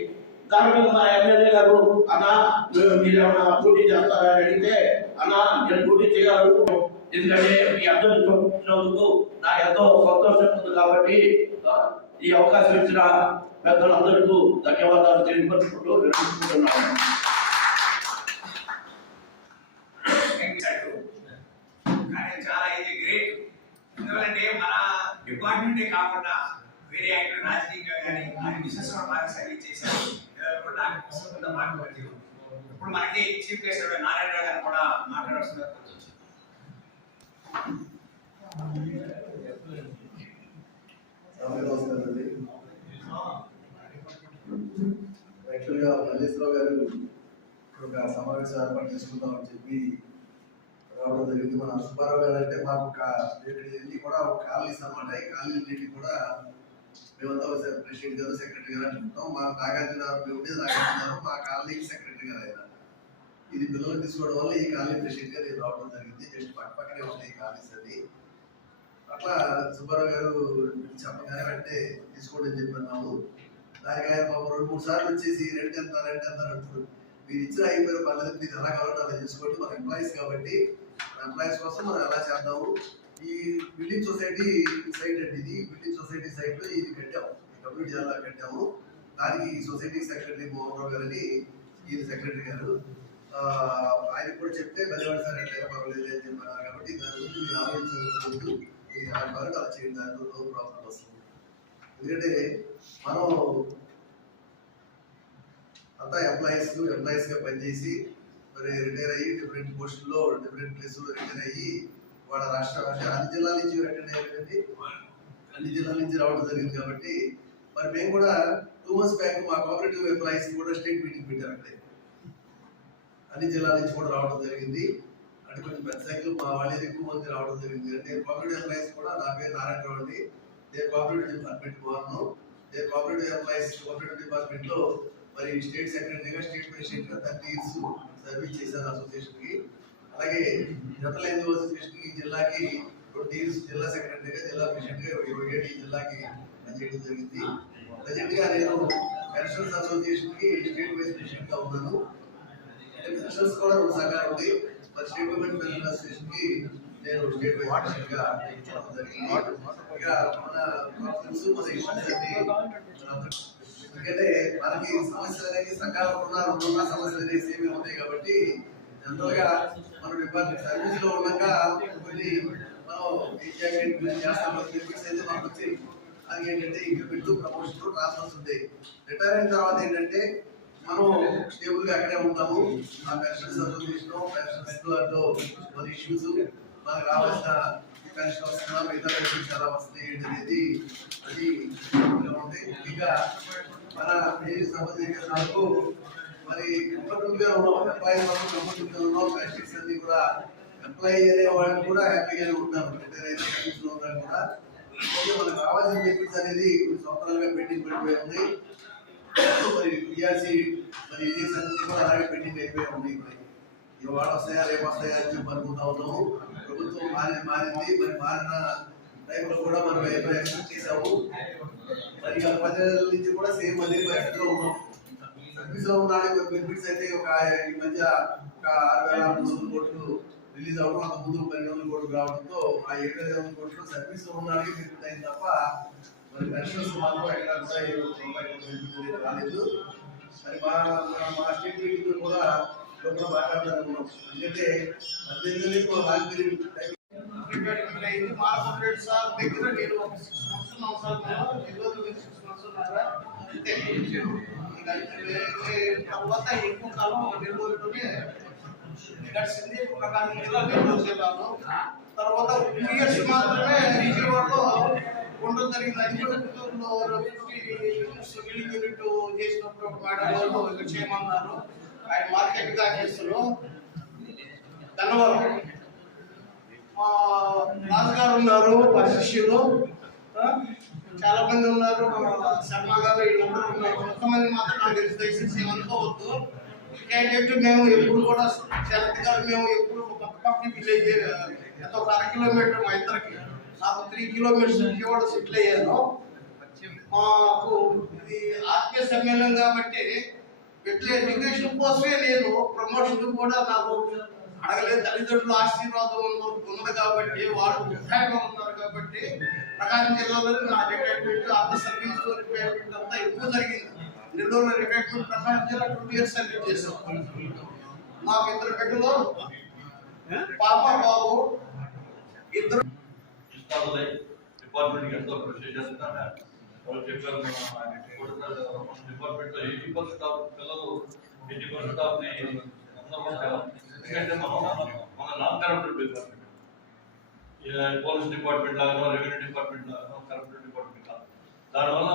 దానికి మా ఎమ్మెల్యే గారు అన్నా మీరేమన్నా పోటీ చేస్తారని అడిగితే అన్నా నేను పోటీ చేయగలను, ఎందుకంటే మీ అందరూ చూసినందుకు నాకు ఎంతో సంతోషం ఉంది కాబట్టి ఈ అవకాశం ఇచ్చిన పెద్దలందరికీ ధన్యవాదాలు తెలియపరుచుకుంటూ నిర్వహిస్తున్నాను. చాలా ఇది గ్రేట్. ఎందుకంటే మన డిపార్ట్మెంటే కాకుండా వేరే యాక్టివ్ రాజకీయంగా కానీ ఆయన బిజినెస్ కూడా బాగా సర్వీస్ చేశారు. ఇప్పుడు మనకి చీఫ్ గెస్ట్ నారాయణరావు గారు కూడా మాట్లాడుతున్నారు. యాక్చువల్గా మల్లేశ్వరరావు గారు ఒక సమావేశం ఏర్పాటు చేసుకుందామని చెప్పి రావడం జరిగింది. మన సుబ్బారావు గారు అంటే మాకు ఇవన్నీ కూడా ఒక కాలనీస్ అనమాట. ఈ కాలనీ కూడా మేమంతా ప్రెసిడెంట్ గారు సెక్రటరీ గారు అంటున్నాం. మాకు నాగార్జున నాగార్జున మా కాలనీకి సెక్రటరీ గారు అయినా ఇది పిల్లలు తీసుకోవడం వల్ల ఈ కాలనీ ప్రెసిడెంట్ గా నేను రావడం జరిగింది. జస్ట్ పక్కనే ఉంటాయి ఈ కాలనీస్ అని. అట్లా సుబ్బారావు గారు చెప్పగానే అంటే తీసుకోండి అని చెప్పన్నాము. దానికి ఆయన 2-3 సార్లు వచ్చేసి రెంట్ ఎంత అంటున్నారు. మీరు ఇచ్చిన అయిపోయిన పర్లేదు, మీరు ఎలా కావాలంటే అలా చేసుకోండి, మన ఎంప్లాయీస్ కాబట్టి ఎంప్లాయీస్ కోసం మనం ఎలా చేద్దాము. ఈ బిల్డింగ్ సొసైటీ సైట్ అండి, ఇది బిల్డింగ్ సొసైటీ సైట్ లో ఇది కట్టాము, కమ్యూనిటీ జిల్లా కట్టాము. దానికి సొసైటీ సెక్రటరీ మోహన్ రావు గారని ఈయన సెక్రటరీ గారు ఆయన కూడా చెప్తే బలివాడు సార్ ఎట్లయినా పర్వాలేదు అని చెప్పారు. కాబట్టి దాని గురించి మీరు ఆలోచించవద్దు, అలా చేయండి, దాంట్లో నో ప్రాబ్లం వస్తుంది. ఎందుకంటే మనం అంతా ఎంప్లాయీస్ గా పనిచేసి మరి రిటైర్ అయ్యి డిఫరెంట్ పోస్టుల్లో డిఫరెంట్ ప్లేసుల్లో రిటైర్ అయ్యి వాళ్ళ రాష్ట్ర అన్ని జిల్లాల నుంచి రిటైర్ అయ్యారండి. అన్ని జిల్లాల నుంచి రావడం జరిగింది. కాబట్టి మరి మేము కూడా 2 months బ్యాక్ మా కోఆపరేటివ్ ఎంప్లాయీస్ కూడా స్టేట్ మీటింగ్ పెట్టారు. అక్కడే అన్ని జిల్లాల నుంచి కూడా రావడం జరిగింది. అంటే కొంచెం పెద్ద సంఖ్యలో మా వాళ్ళేది ఎక్కువ మంది రావడం జరిగింది. అంటే కోఆపరేటివ్ ఎంప్లాయీస్ కూడా నా పేరు నారాయణరావు అండి, నేను కోఆపరేటివ్ డిపార్ట్మెంట్ పోను. నేను కోఆపరేటివ్ ఎంప్లాయీస్ కోఆపరేటివ్ డిపార్ట్మెంట్ లో మరి స్టేట్ సెక్రటరీగా స్టేట్ ప్రెసిడెంట్ గా 30 years సర్వీస్ చేశాను అసోసియేషన్ కి. అలాగే జనరల్ అసోసియేషన్ ఈ జిల్లాకి 20 years జిల్లా సెక్రటరీగా జిల్లా ప్రెసిడెంట్ గా 27 ఈ జిల్లాకి పనిచేయడం జరిగింది. ప్రెసిడెంట్ గా నేను పెన్షనర్స్ అసోసియేషన్ కి స్టేట్ వైస్ ప్రెసిడెంట్ గా ఉన్నాను. పెన్షనర్స్ కూడా 2 సంఘాలు ఉంది. మరి స్టేట్ గవర్నమెంట్ పెన్షన్ అసోసియేషన్ కి నేను స్టేట్ వైస్ ప్రెసిడెంట్ గా చేయడం జరిగింది. ఇక ఎందుకంటే మనకి సమస్యలు అనేది సంఘాలు ఉన్న సమస్యలు అనేది సేమ్ ఉంటాయి. కాబట్టి జనరల్ గా మనం డిపార్ట్మెంట్ సర్వీస్ లో ఉండగా కొన్ని మనం చేస్తాం అయితే మనకు వచ్చి అది ఏంటంటే ఇంక్రిమెంట్ ప్రమోషన్ ట్రాన్స్ఫర్స్ ఉంటాయి. రిటైర్ అయిన తర్వాత ఏంటంటే మనం స్టేబుల్ గా అక్కడే ఉంటాము. ఆ పెన్షన్స్ అసోసియేషన్ పెన్షన్స్ లో మన ఇష్యూస్ మనకు రావాల్సిన పెన్షన్ వస్తుందా, మిగతా పెన్షన్స్ ఎలా వస్తాయి అనేది అది ఉంటాయి. ఇంకా మన సంబంధించినందుకు మరి కంఫర్టబుల్ గా ఉన్నాం, ఎంప్లాయీ వరకు కంఫర్టబుల్ గా ఉన్నాం. బెనిఫిట్స్ అన్ని కూడా ఎంప్లాయీ అనే వాళ్ళు కూడా హ్యాపీగానే ఉంటారు. రిటైర్ అయిన సర్వీస్ లో ఉన్నారు కూడా మనకు కావాల్సిన బెనిఫిట్స్ అనేది కొన్ని సంవత్సరాలుగా పెండింగ్ పడిపోయి ఉంది. మరి పిఆర్సీ మరి ఏజెన్స్ అన్ని కూడా అలాగే పెండింగ్ అయిపోయి ఉంది. ఇవాళ వస్తాయా రేపు వస్తాయా అని చెప్పి అనుకుంటా ఉన్నాము. ప్రభుత్వం మారింది. మరి మారిన టైంలో కూడా మనం ఎక్స్పెక్ట్ చేసాము. మరి 10 నెలల నుంచి కూడా సేమ్ అదే పరిస్థితిలో ఉన్నాం. సర్వీస్ లో ఉన్నాడు బెనిఫిట్స్ అయితే ఈ మధ్య 6,300 కోట్లు రిలీజ్ అవడం, అంత ముందు 12,000 కోట్లు రావడంతో ఆ 7,000 కోట్లు సర్వీస్ లో ఉన్నాడు బెనిఫిట్ అయింది తప్ప మరి పెన్షన్స్ మాత్రం ఎక్కడ కూడా రాలేదు. మరి మా స్టేట్ మీటింగ్ కూడా లోపల మాట్లాడాలనుకున్నాం. ఎందుకంటే 18 నెలలు లాంగ్ పీరియడ్ సార్ దగ్గర నేను months ఉన్నాయో నెల్లూరు 6 months ఉన్నారా అంతే. తర్వాత ఎక్కువ కాలం నెల్లూరులోనే గడిచింది. ప్రకాశం జిల్లా నెల్లూరు జిల్లాలో తర్వాత 2 years మాత్రమే విజయవాడలో ఉండడం జరిగింది. 50 యూనిట్ చేసినప్పుడు మేడం వాళ్ళు చేయమన్నారు. ఆయన మార్కెట్ గా చేస్తారు. ధన్యవాదం. రాజుగారు ఉన్నారు, వారి శిష్యులు చాలా మంది ఉన్నారు, శర్మ గారు వీళ్ళందరూ ఉన్నారు. కొంతమంది మాత్రం నాకు తెలిసి దయచేసి అనుకోవద్దు. క్యాండిడేట్ మేము ఎప్పుడు కూడా శరత్ గారు మేము ఎప్పుడు పక్క విలేజ్ ఎంత ఒక 1 kilometer మా ఇద్దరికి. నాకు 3 kilometers విజయవాడ సెటిల్ అయ్యాను. మాకు ఇది ఆత్మీయ సమ్మేళనం కాబట్టి పెట్టే ఎడ్యుకేషన్ కోసమే నేను ప్రమోషన్ కూడా నాకు అడగలేదు. తల్లిదండ్రులు ఆశీర్వాదం ఉన్నది కాబట్టి వాళ్ళు ఉత్సాహంగా ఉన్నారు కాబట్టి ప్రకాశం జిల్లాలో నా రిటైర్మెంట్ అంత సర్వీస్ రిటైర్మెంట్ అంతా ఎక్కువ జరిగింది. నెల్లూరులో రిటైర్మెంట్ ప్రకాశం జిల్లా 2 years సర్వీస్ చేశాం. మాకు 2 బిడ్డలు, పాప బాబు ఇద్దరు. డిపార్ట్మెంట్కి ఎంతో కృషి చేస్తున్నారు. వాళ్ళు చెప్పారు డిపార్ట్మెంట్లో 80% ఆఫ్ పిల్లలు 80% ఆఫ్ ఎందుకంటే మన non corrupted department, police department లాగా, రెవెన్యూ డిపార్ట్మెంట్ లాగా కరప్టెడ్ డిపార్ట్మెంట్ కాదు. దానివల్ల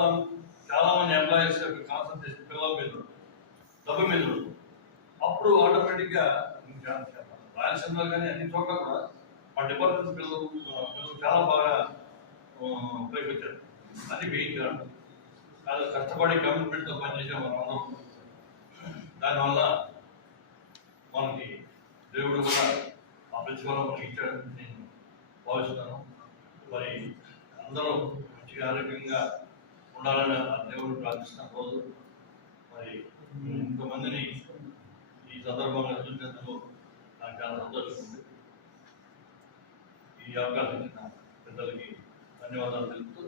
చాలా మంది ఎంప్లాయీస్ యొక్క కాన్సన్ట్రేషన్ పిల్లల మీద, డబ్బు మీద ఉంటుంది. అప్పుడు ఆటోమేటిక్గా రాయలసీమలో కానీ అన్ని చోట్ల కూడా మా డిపార్ట్మెంట్ పిల్లలు చాలా బాగా ఉపయోగించారు. అది మెయిన్ కారణం. చాలా కష్టపడి కమిట్మెంట్తో పనిచేసాం మనం అందరం. దానివల్ల మనకి దేవుడు కూడా ఆ ప్రతిఫలం మనకి ఇచ్చాడని నేను భావిస్తున్నాను. మరి అందరూ మంచిగా ఆరోగ్యంగా ఉండాలని ఆ దేవుడు ప్రార్థిస్తున్న రోజు. మరి ఇంతమందిని ఈ సందర్భంగా చూసినందుకు నాకు చాలా సంతోషం ఉంది. ఈ అవకాశం ఇచ్చిన పెద్దలకి ధన్యవాదాలు తెలుపుతూ.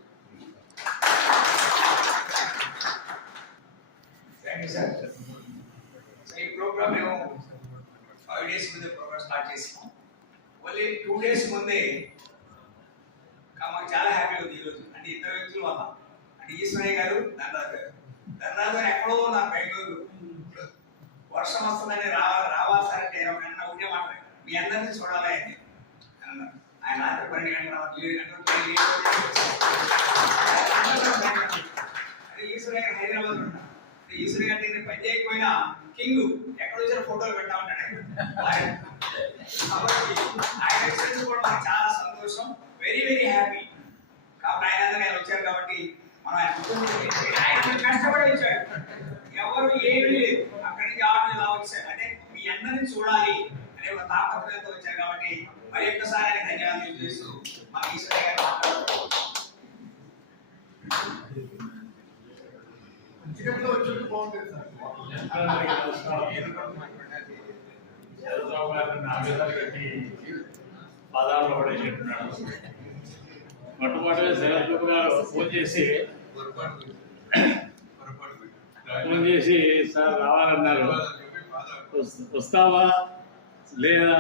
Thank you sir. ఈ ప్రోగ్రామ్ మేము 5 days ముందే ప్రోగ్రామ్ స్టార్ట్ చేసాం. ఓన్లీ 2 days ముందే మాకు చాలా హ్యాపీగా ఉంది ఈరోజు. అంటే 2 వ్యక్తుల వల్ల, అంటే ఈశ్వరయ్య గారు, ధనరాజు గారు. ధనరాజు గారు ఎక్కడో నా బెంగళూరు వర్షం వస్తుందని రావాలి సార్ అంటే ఒకటే మాట, మీ అందరినీ చూడాలి అని అన్నారు. ఆయన రాత్రి 12 గంటల 7 గంటల ఈశ్వరయ్య గారు హైదరాబాద్ ఉంటారు. ఈశ్వరయ్య గారు నేను పని చేయకపోయినా కింగ్ ఎక్కడ వచ్చిన ఫోటోలు పెడతా ఉంటాడు ఆయన. కాబట్టి ఆయన ఎక్స్పీరియన్స్ కూడా మాకు చాలా సంతోషం. Very very happy. కాబట్టి ఆయన వచ్చారు కాబట్టి మనం ఆయన కష్టపడి వచ్చాడు. ఎవరు ఏమీ లేదు, అక్కడి నుంచి ఆటలు ఇలా వచ్చారు అంటే మీ అందరినీ చూడాలి అనే ఒక తాపత్రయంతో వచ్చారు. కాబట్టి మరి ఒక్కసారి ఆయన ధన్యవాదాలు చేస్తూ మా ఈశ్వరయ్య గారు పదాల్లో కూడా చెప్తున్నాడు. మొట్టమొదటి శరత్ గారు ఫోన్ చేసి సార్ రావాలన్నారు. వస్తావా లేదా,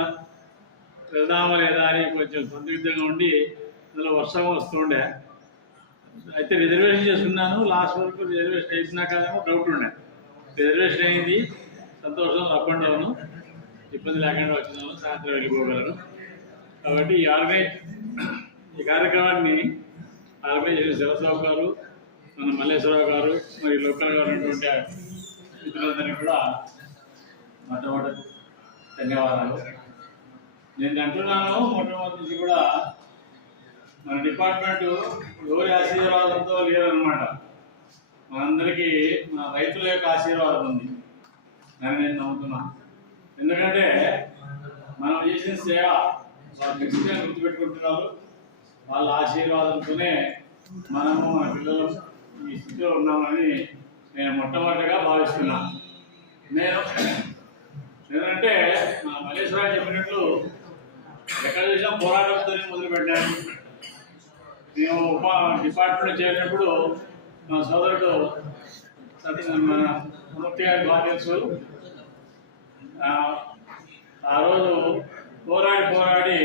వెళ్దామా లేదా అని కొంచెం సందిగ్ధంగా ఉండి అందులో వర్షం వస్తుండే. అయితే రిజర్వేషన్ చేసుకున్నాను. లాస్ట్ వరకు రిజర్వేషన్ అయినాక డౌట్ ఉండే. రిజర్వేషన్ అయింది, సంతోషం. అప్ అండ్ డౌన్ ఇబ్బంది లేకుండా వచ్చినాను, సాయంత్రం వెళ్ళిపోగలను. కాబట్టి ఈ కార్యక్రమాన్ని ఆర్గనైజ్ చేసిన శివసాబు గారు, మన మల్లేశ్వరరావు గారు, మరి లోకల్గా ఉన్నటువంటి మిత్రులందరికీ కూడా మొట్టమొదటి ధన్యవాదాలు. నేను అంటున్నాను, మొట్టమొదటి నుంచి కూడా మన డిపార్ట్మెంట్ ఎవరి ఆశీర్వాదంతో లేదనమాట. మనందరికీ మన రైతుల యొక్క ఆశీర్వాదం ఉంది అని నేను నమ్ముతున్నాను. ఎందుకంటే మనం చేసిన సేవ వాళ్ళు ఖచ్చితంగా గుర్తుపెట్టుకుంటున్నారు. వాళ్ళ ఆశీర్వాదంతోనే మనము మన పిల్లలు ఈ స్థితిలో ఉన్నామని నేను మొట్టమొదటిగా భావిస్తున్నాను. ఎందుకంటే మా మల్లేశ్వరరావు చెప్పినట్లు ఎక్కడ చూసినా పోరాటంతోనే మొదలుపెట్టాను. మేము డిపార్ట్మెంట్ చేరినప్పుడు మా సోదరుడు మన మూర్తి గారి బాధ్యతలు ఆ రోజు పోరాడి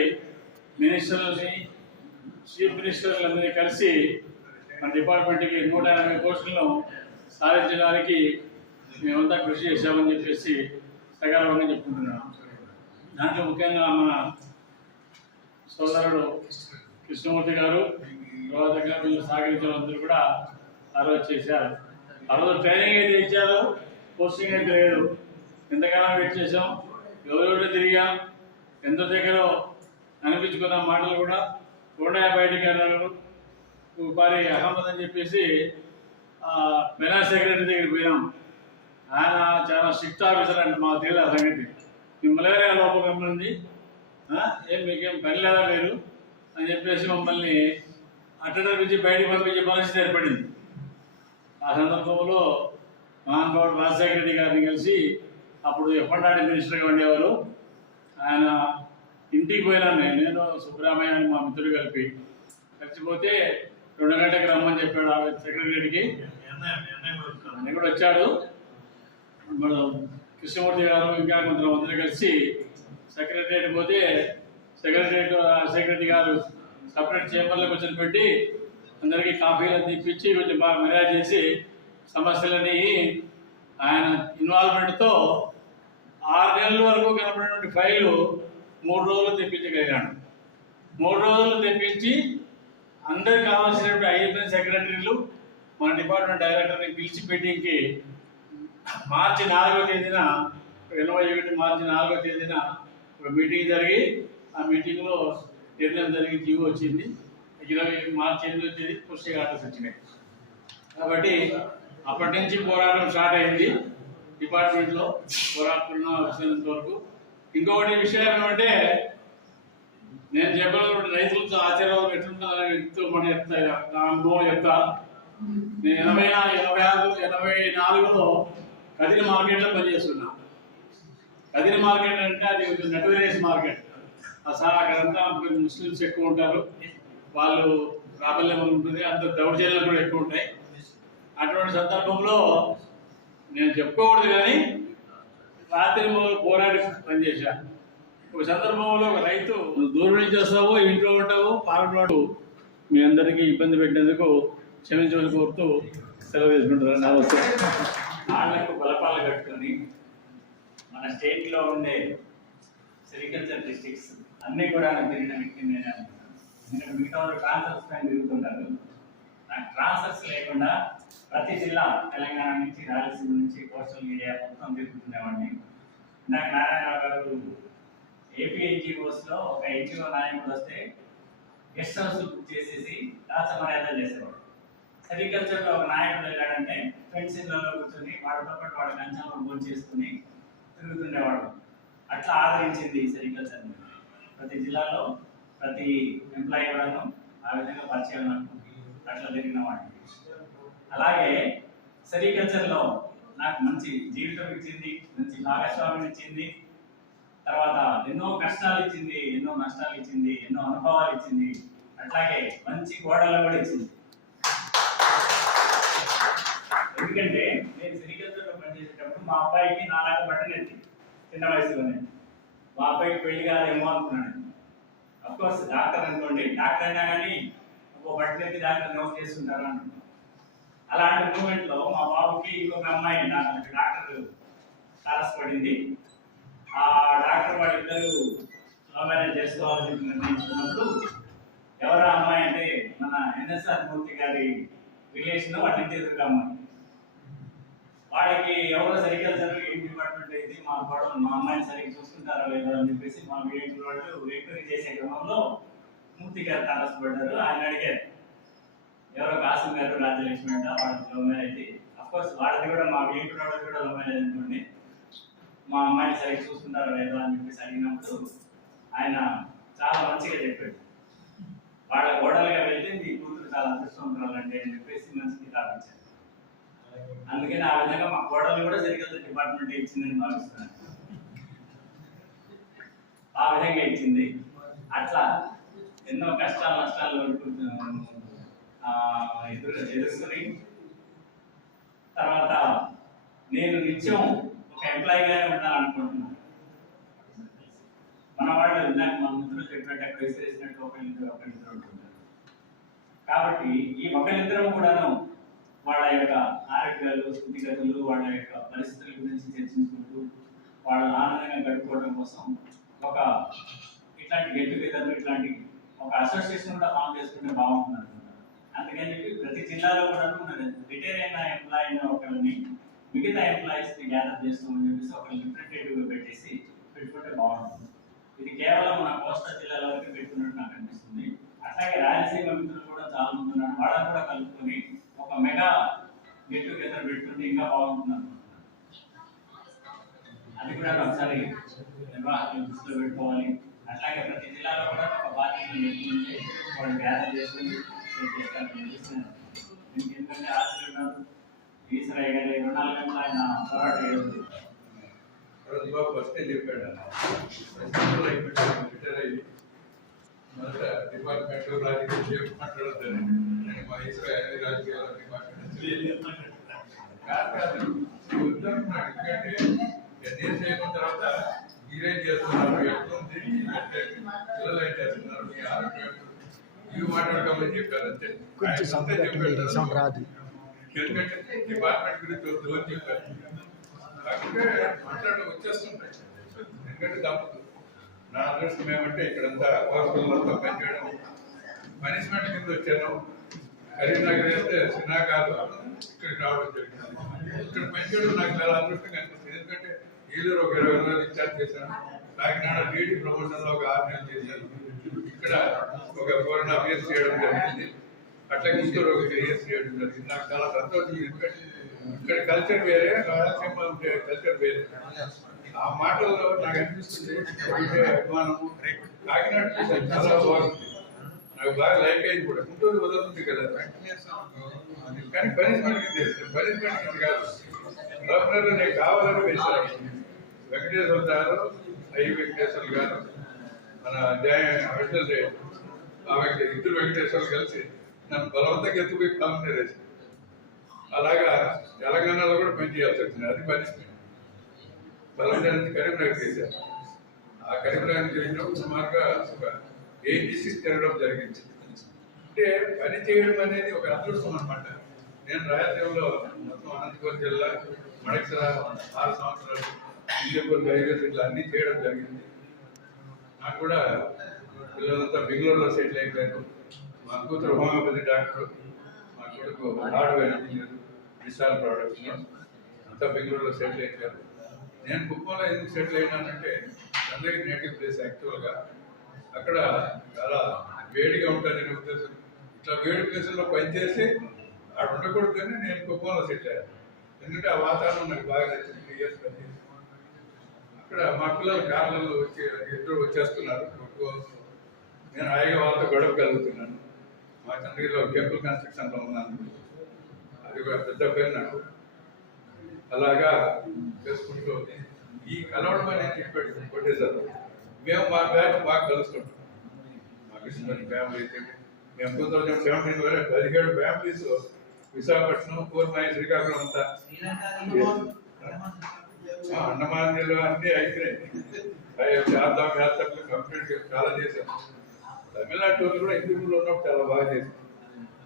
మినిస్టర్లని, చీఫ్ మినిస్టర్లందరినీ కలిసి మన డిపార్ట్మెంట్కి 180 పోస్టులను సాధించడానికి మేమంతా కృషి చేశామని చెప్పేసి సకాలంగా చెప్పుకుంటున్నాను. దాంట్లో ముఖ్యంగా మన సోదరుడు కృష్ణమూర్తి గారు, తర్వాత వీళ్ళు సహకరించిన అందరూ కూడా ఆ రోజు చేశారు. ఆ రోజు ట్రైనింగ్ అయితే ఇచ్చారు, పోస్టింగ్ అయితే లేదు. ఎంతకాలం వెయిట్ చేసాం, ఎవరెవరు తిరిగాం, ఎంత దగ్గర అనిపించుకున్న మాటలు కూడా కొండయ్య బయటికి అన్నారు. ఉపాధి అహ్మద్ అని చెప్పేసి ఫైనాన్స్ సెక్రటరీ దగ్గరికి పోయినాం. ఆయన చాలా స్ట్రిక్ట్ ఆఫీసర్ అంటే మాకు తెలియదు ఆ సంగతి. మేము మలేరియా లోపం ఉంది, ఏం మీకేం పని లేదా మీరు అని చెప్పేసి మమ్మల్ని అటెండర్ నుంచి బయటికి పంపించే పరిస్థితి ఏర్పడింది. ఆ సందర్భంలో మహానుభావుడు రాజశేఖర రెడ్డి గారిని కలిసి, అప్పుడు ఎప్పటినాటి మినిస్టర్గా ఉండేవారు, ఆయన ఇంటికి పోయినాను. నేను సుబ్రహ్మణ్య మా మిత్రుడు కలిసిపోతే 2 గంటలకు రమ్మని చెప్పాడు ఆ సెక్రటరీకి. ఆయన కూడా వచ్చాడు. మన కృష్ణమూర్తి గారు ఇంకా కొంతమంది కలిసి సెక్రటరియట్ పోతే సెక్రటరీ గారు సపరేట్ చేంబర్లో కూర్చొని పెట్టి అందరికీ కాఫీలు తెప్పించి కొంచెం బాగా మర్యాద చేసి సమస్యలని ఆయన ఇన్వాల్వ్మెంట్తో 6 నెలల వరకు కనపడినటువంటి ఫైలు 3 రోజులు తెప్పించగలిగాడు. 3 రోజులు తెప్పించి అందరికి కావాల్సినటువంటి ఐఎంఎన్ సెక్రటరీలు మన డిపార్ట్మెంట్ డైరెక్టర్ని పిలిచి మీటింగ్కి మార్చి 4వ తేదీన 2021 మార్చి 4వ తేదీన ఒక మీటింగ్ జరిగి, ఆ మీటింగ్లో నిర్ణయం జరిగి జీవో వచ్చింది. 20 మార్చి 8వ తేదీ పుష్టి ఆర్డర్స్ వచ్చినాయి. కాబట్టి అప్పటి నుంచి పోరాటం స్టార్ట్ అయింది డిపార్ట్మెంట్లో. పోరాడుతున్న వచ్చినంత వరకు. ఇంకొకటి విషయం ఏమంటే, నేను చెప్పినప్పుడు రైతులతో ఆశీర్వాదం ఎట్లుంటుందని మన నా అనుభవం చెప్తా. నేను 84లో కదిరి మార్కెట్లో పనిచేస్తున్నా. కదిరి మార్కెట్ అంటే అది నటువేరేస్ మార్కెట్. అక్కడంతా ముస్లిమ్స్ ఎక్కువ ఉంటారు, వాళ్ళు ప్రాబల్యం ఉంటుంది, అంత దౌర్జన్యాలు కూడా ఎక్కువ ఉంటాయి. అటువంటి సందర్భంలో నేను చెప్పుకోకూడదు కానీ రాత్రి పోరాడి పనిచేశాను. ఒక సందర్భంలో ఒక రైతు, దూరం నుంచి వస్తావో ఇంట్లో ఉంటావో పాలనలో మీ అందరికీ ఇబ్బంది పెట్టినందుకు క్షమించవలసి కోరుతూ సెలవు తీసుకుంటున్నారు. నమస్తే. ఆళ్లకు బలపాలు కట్టుకొని మన స్టేట్లో ఉండే సెరికల్చర్ డిస్ట్రిక్ట్స్ అన్నీ కూడా తిరిగిన వ్యక్తి నేను అనుకుంటున్నాను. ఎందుకంటే మిగతా వాళ్ళు ట్రాన్స్ఫర్స్ పైన తిరుగుతుంటారు. నాకు ట్రాన్స్ఫర్స్ లేకుండా ప్రతి జిల్లా తెలంగాణ నుంచి, రాయలసీమ నుంచి, కోస్టల్ ఏరియా మొత్తం తిరుగుతుండేవాడిని. నాకు నారాయణరావు గారు ఏపీ ఎన్జిఓస్లో ఒక ఎన్జిఓ నాయకుడు వస్తే గెస్ట్ హౌస్ బుక్ చేసేసి రాచమర్యాద చేసేవాడు. సెరికల్చర్లో ఒక నాయకుడు వెళ్ళాడంటే ఫ్రెండ్స్ ఇళ్ళలో కూర్చొని వాడితో పాటు వాడి కంచంలో భోజనం చేసుకుని తిరుగుతుండేవాడు. అట్లా ఆదరించింది సెరికల్చర్ని. ప్రతి జిల్లాలో ప్రతి ఎంప్లాయీ కూడాను ఆ విధంగా పరిచయం అట్లా జరిగిన వాడిని. అలాగే సెరికల్చర్లో నాకు మంచి జీవితం ఇచ్చింది, మంచి భాగస్వామ్యం ఇచ్చింది, తర్వాత ఎన్నో కష్టాలు ఇచ్చింది, ఎన్నో నష్టాలు ఇచ్చింది, ఎన్నో అనుభవాలు ఇచ్చింది, అట్లాగే మంచి గోడలు కూడా ఇచ్చింది. ఎందుకంటే నేను సెరికల్చర్లో పనిచేసేటప్పుడు మా అబ్బాయికి నాలాగా బట్టనెత్తి చిన్న వయసులోనే మా అబ్బాయికి పెళ్లి కాదేమో అనుకున్నాను. అఫ్కోర్స్ డాక్టర్ అనుకోండి, డాక్టర్ అయినా కానీ ఒక బట్టనెత్తి డాక్టర్ నోట్ చేస్తుంటారు అనుకుంటున్నాను. అలాంటి మూమెంట్లో మా బాబుకి ఇంకొక అమ్మాయి డాక్టర్ తారసపడింది. ఆ డాక్టర్ వాళ్ళిద్దరూ లవ్ మ్యారేజ్ చేసుకోవాలని చెప్పి నిర్ణయించుకున్నప్పుడు ఎవరు అమ్మాయి అంటే మన ఎన్ఎస్ఆర్ మూర్తి గారి రిలేషన్ వాళ్ళ ఇంటి ఎదురుగా అమ్మాయి. వాళ్ళకి ఎవరో సెరికల్చర్ ఏం డిపార్ట్మెంట్ అయితే మా అమ్మాయిని సరిగ్గా చూసుకుంటారో లేదో అని చెప్పేసి మా వీటి వాళ్ళు ఎంక్వైరీ చేసే క్రమంలో మూర్తి గారు తారసపడ్డారు. ఆయన అడిగారు, ఎవరో కాసం గారు రాజ్యలక్ష్మి అంట, వాళ్ళకి లవ్ మ్యారేజ్. అఫ్కోర్స్ వాళ్ళది కూడా మా వీటి వాళ్ళది కూడా లవ్ మ్యారేజ్ అనుకోండి. మా అమ్మాయిని సరిగ్గా చూసుకుంటారో లేదో అని చెప్పేసి అడిగినప్పుడు ఆయన చాలా మంచిగా చెప్పాడు. వాళ్ళ గోడలుగా వెళ్తే మీ కూతురు చాలా అదృష్టవంతురాలంటే అని చెప్పేసి మంచి కితాబు ఇచ్చారు. అందుకని ఆ విధంగా మా గోడలు కూడా సెరికల్చర్ డిపార్ట్మెంట్ ఇచ్చిందని భావిస్తున్నాను. ఆ విధంగా ఇచ్చింది. అట్లా ఎన్నో కష్టాలు నష్టాలు ఎదుర్కొని తర్వాత నేను నిత్యం ఒక ఎంప్లాయీగానే ఉండాలనుకుంటున్నాను. మన వాళ్ళు ఇందాక మన మిత్రులు చెప్పినట్టు ఎక్కడ విసిరేసినట్టు ఒకరిద్దరు ఉంటుంటారు. కాబట్టి ఈ ఒకరిద్దరం కూడాను వాళ్ళ యొక్క ఆరోగ్యాలు, స్థితిగతులు, వాళ్ళ యొక్క పరిస్థితుల గురించి చర్చించుకుంటూ వాళ్ళు ఆనందంగా గడుపుకోవడం కోసం ఒక ఇట్లాంటి గెట్ టుగెదర్, ఇట్లాంటి ఒక అసోసియేషన్ కూడా ఫామ్ చేసుకుంటే బాగుంటుంది అనుకుంటున్నాను. అందుకని చెప్పి ప్రతి జిల్లాలో కూడా రిటైర్ అయిన ఎంప్లాయీ ఒకరిని మిగతా ఎంప్లాయీస్ని గ్యాదర్ చేస్తామని చెప్పేసి ఒక రిప్రజెంటేటివ్గా పెట్టుకుంటే బాగుంటుంది. ఇది కేవలం మన కోస్తా జిల్లాలో వరకు పెట్టుకున్నట్టు నాకు అనిపిస్తుంది. అట్లాగే రాయలసీమ మిత్రులు కూడా చాలా మంది ఉన్నారు, వాళ్ళని కూడా కలుపుకొని ఒక మెగా గెట్ టుగెదర్ పెట్టుకుంటే ఇంకా బాగుంటుంది అనుకుంటున్నాను. అది కూడా ఒకసారి నిర్వాహకులు దృష్టిలో పెట్టుకోవాలి. అట్లాగే ప్రతి జిల్లాలో కూడా ఒక బాధ్యతలు పెట్టుకుంటే వాళ్ళు గ్యాదర్ చేసుకుని ఎందుకంటే ఆశలు ఈశ్వరయ్య గారు 24 గంటలు ఆయన పోరాటం చేస్తుంది. ఫస్టే చెప్పాడు రిటైర్ అయ్యి మొదట డిపార్ట్మెంట్ రాజకీయ మాట్లాడతాను. నేను మా ఈశ్వరయ్య అన్ని రాజకీయాల డిపార్ట్మెంట్ కాదు ఎందుకంటే నేను చేయకున్న తర్వాత మీరేం చేస్తున్నారు, ఎట్లుంది, పిల్లలు ఏం చేస్తున్నారు, మీ ఆరోగ్యం ఇవి మాట్లాడుకోమని చెప్పారు అంతే. ఎందుకంటే డిపార్ట్మెంట్ గురించి వద్దు అని చెప్పారు. కాకపోతే మాట్లాడడం వచ్చేస్తుంటాయి, ఎందుకంటే తప్పదు. నా అదృష్టం ఏమంటే ఇక్కడంతా హాస్పిటల్ పనిచేయడం, పనిష్మెంట్ కింద వచ్చాను. కరీంనగర్ వేస్తే సినా కాదు, ఇక్కడికి రావడం జరిగింది. ఇక్కడ పనిచేయడం నాకు చాలా అదృష్టంగా అనిపిస్తుంది. ఎందుకంటే ఏలూరు ఒక 20 రోజులు ఇన్ఛార్జ్ చేశాను, కాకినాడ డీడీ ప్రమోషన్లో ఒక 6 నెలలు చేశాను, ఇక్కడ ఒక 4.5 years చేయడం జరిగింది, అట్లా గుంటూరు ఒక 3 years చేయడం జరిగింది. నాకు చాలా సంతోషం. ఎందుకంటే ఇక్కడ కల్చర్ వేరే, రాయలసీమ ఉండే కల్చర్ వేరే. ఆ మాటల్లో నాకు అనిపిస్తుంది అభిమానం. కాకినాడ చూసాను, చాలా బాగుంది, నాకు బాగా లైక్ అయింది కూడా. గుంటూరు వదులుతుంది కదా, కానీ పనిష్మెంట్ కింద చేస్తాను. పనిష్మెంట్ కింద కాదు, గవర్నర్ నేను కావాలని వేశాను. వెంకటేశ్వర గారు, వెంకటేశ్వర్లు గారు, మన వెంకటేశ్వర ఇద్దరు వెంకటేశ్వర్లు కలిసి నన్ను బలవంతంగా ఎత్తుకుపోయి కాలనీ వేశారు. అలాగా తెలంగాణలో కూడా పనిచేయాల్సి వచ్చింది, అది పనిష్మెంట్. బలవంతం నుంచి కరీంనగర్ చేశారు. ఆ కరీంనగర్ చేసినప్పుడు సుమారుగా ఒక 8 districts తిరగడం జరిగింది. అంటే పని చేయడం అనేది ఒక అదృష్టం అనమాట. నేను రాయలసీమలో మొత్తం అనంతపురం జిల్లా, మడకసిర 6 సంవత్సరాలు, విజయపూర్, బైగర్ ఇట్లా అన్నీ చేయడం జరిగింది. నాకు కూడా పిల్లలంతా బెంగళూరులో సెటిల్ అయిపోయారు. మా కూతురు హోమియోపతి డాక్టర్, మా కొడుకు హార్డ్వేర్ ఇంజనీర్, విశాల్ ప్రొడక్ట్స్, అంతా బెంగళూరులో సెటిల్ అయిపోయారు. నేను కుప్పంలో ఎందుకు సెటిల్ అయినానంటే అందరికీ నేటివ్ ప్లేస్. యాక్చువల్గా అక్కడ చాలా వేడిగా ఉంటుందని ఉద్దేశం. ఇట్లా వేడి ప్లేసుల్లో పనిచేసి అక్కడ ఉండకూడదని నేను కుప్పంలో సెటిల్ అయ్యాను. ఎందుకంటే ఆ వాతావరణం నాకు బాగా నచ్చింది. 3 years పనిచేసి అక్కడ మా పిల్లలు కార్లలో ఇద్దరు వచ్చేస్తున్నారు. నేను హాయిగా వాళ్ళతో గడపగలుగుతున్నాను. మా చంద్రగిరిలో టెంపుల్ కన్స్ట్రక్షన్లో ఉన్నాను, అది కూడా పెద్ద పేరు నాకు. అలాగా చేసుకుంటూ ఈ కలవడం అనేది చెప్పాడు కొట్టేసారు. మేము మా బ్యాచ్ బాగా కలుసుకుంటాం. మాకు ఇష్టమైన ఫ్యామిలీ మేము 2017 17 ఫ్యామిలీస్ విశాఖపట్నం, కూర్మాయి, శ్రీకాకుళం అంతా అన్నమాన్యులు అన్నీ అయిపోయినాయి. చార్ధామ్ యాత్రలు కంప్లీట్ చాలా చేశాం. తమిళనాడు టూర్లు కూడా హిందూలో ఉన్నప్పుడు చాలా బాగా చేశాం.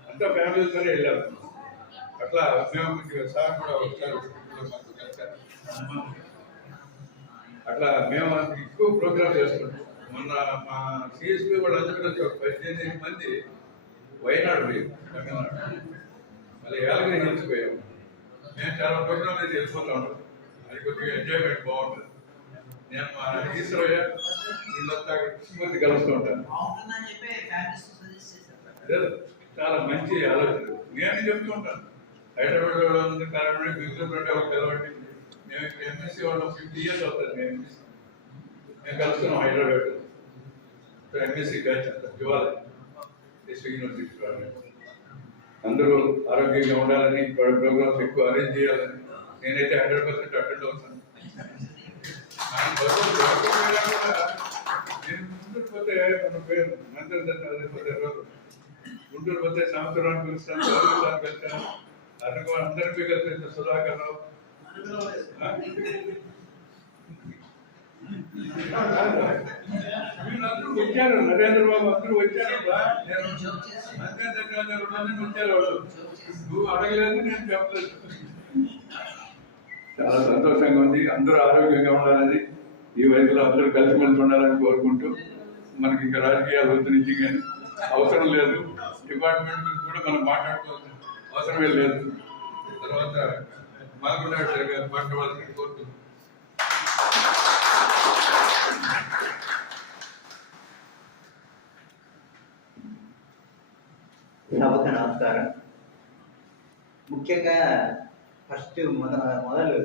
అంతా ఫ్యామిలీతోనే వెళ్ళాము. అట్లా మేము సార్ కూడా వచ్చారు, అట్లా మేము ఎక్కువ ప్రోగ్రామ్ చేసుకుంటాం. మొన్న మా సిఎస్పీ వాళ్ళందరూ కలిసి ఒక 18 మంది వైనాడు పోయాం, తమిళనాడు. మళ్ళీ ఏలగిరి హిల్స్ పోయాము. మేము చాలా ప్రోగ్రామ్ అయితే వెళ్ళిపోతా ఉంటాం. అది కొద్దిగా ఎంజాయ్మెంట్ బాగుంటుంది. నేను మా ఈశ్వరయ్య వీళ్ళంతా కృష్ణమూర్తి కలుస్తూ ఉంటాను. చాలా మంచి ఆలోచన. నేను చెప్తూ ఉంటాను, హైదరాబాద్లో ఉంది కారణం బెంగళూరు ఒక తెలవండి. మేము ఇక్కడ ఎంఎస్సీ వాళ్ళు 50 years అవుతుంది. మేము కలుస్తున్నాం హైదరాబాద్ ఎంఎస్సీ బ్యాచ్ అంతా ఇవ్వాలి. యూనివర్సిటీ అందరూ ఆరోగ్యంగా ఉండాలని, ప్రోగ్రామ్స్ ఎక్కువ అరేంజ్ చేయాలని నేనైతే 100% అటెండ్ అవుతాను. నేను గుంటూరు పోతే మన పేరు గుంటూరు పోతే సంవత్సరాన్ని పిలుస్తాను, వెళ్తాను. అందరికీ కలిసి సుధాకర్ రావు, వీళ్ళందరూ వచ్చారు, నరేంద్ర బాబు అందరూ వచ్చారు. నేను వచ్చారు వాళ్ళు, నువ్వు అడగలేదు, నేను చెప్పలేదు. చాలా సంతోషంగా ఉంది. అందరూ ఆరోగ్యంగా ఉండాలని, ఈ వయసులో అందరూ కలిసిమెలిసి ఉండాలని కోరుకుంటూ, మనకి ఇంకా రాజకీయాలు వద్దు నుంచి కానీ అవసరం లేదు. డిపార్ట్మెంట్ కూడా మనం మాట్లాడుకోవాల్సిన అవసరమే లేదు. తర్వాత మాట్లాడే గారు మాట్లాడాలని కోరుతున్నాం. సభకు నమస్కారం. ముఖ్యంగా ఫస్ట్ మొదలు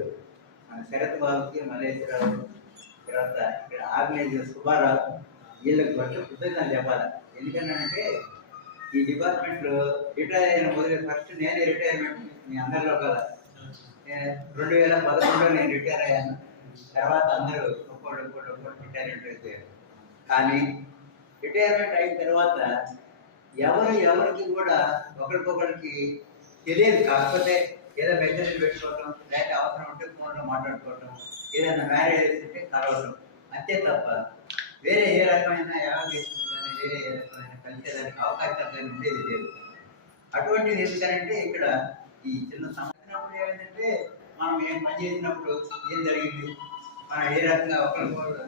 శరత్ బాబుకి, మల్లేశ్వరరావు, తర్వాత ఇక్కడ ఆర్గనైజర్ సుబ్బారావు, వీళ్ళకి ఫస్ట్ కృతజ్ఞతలు చెప్పాలి. ఎందుకంటే ఈ డిపార్ట్మెంట్లో రిటైర్ అయిన మొదలు ఫస్ట్ నేనే రిటైర్మెంట్ మీ అందరిలో కదా. 2011లో నేను రిటైర్ అయ్యాను. తర్వాత అందరూ ఒక్కొక్కటి రిటైర్మెంట్ అయిపోయారు. కానీ రిటైర్మెంట్ అయిన తర్వాత ఎవరికి కూడా ఒకరికొకరికి తెలియదు. కాకపోతే ఏదో మెసేజ్ పెట్టుకోవటం, లేకపోతే అవసరం ఉంటే ఫోన్లో మాట్లాడుకోవటం, ఏదైనా మ్యారేజ్ ఉంటే కలవటం, అంతే తప్ప వేరే ఏ రకమైన యావగేషన్ వేరే ఏ రకమైన కలిసేదానికి అవకాశాలు కానీ ఉండేది లేదు. అటువంటిది ఎందుకంటే ఇక్కడ ఈ చిన్న సంవత్సరం ఏమైందంటే మనం ఏం పని చేసినప్పుడు ఏం జరిగింది, మనం ఏ రకంగా ఒకరికొకరు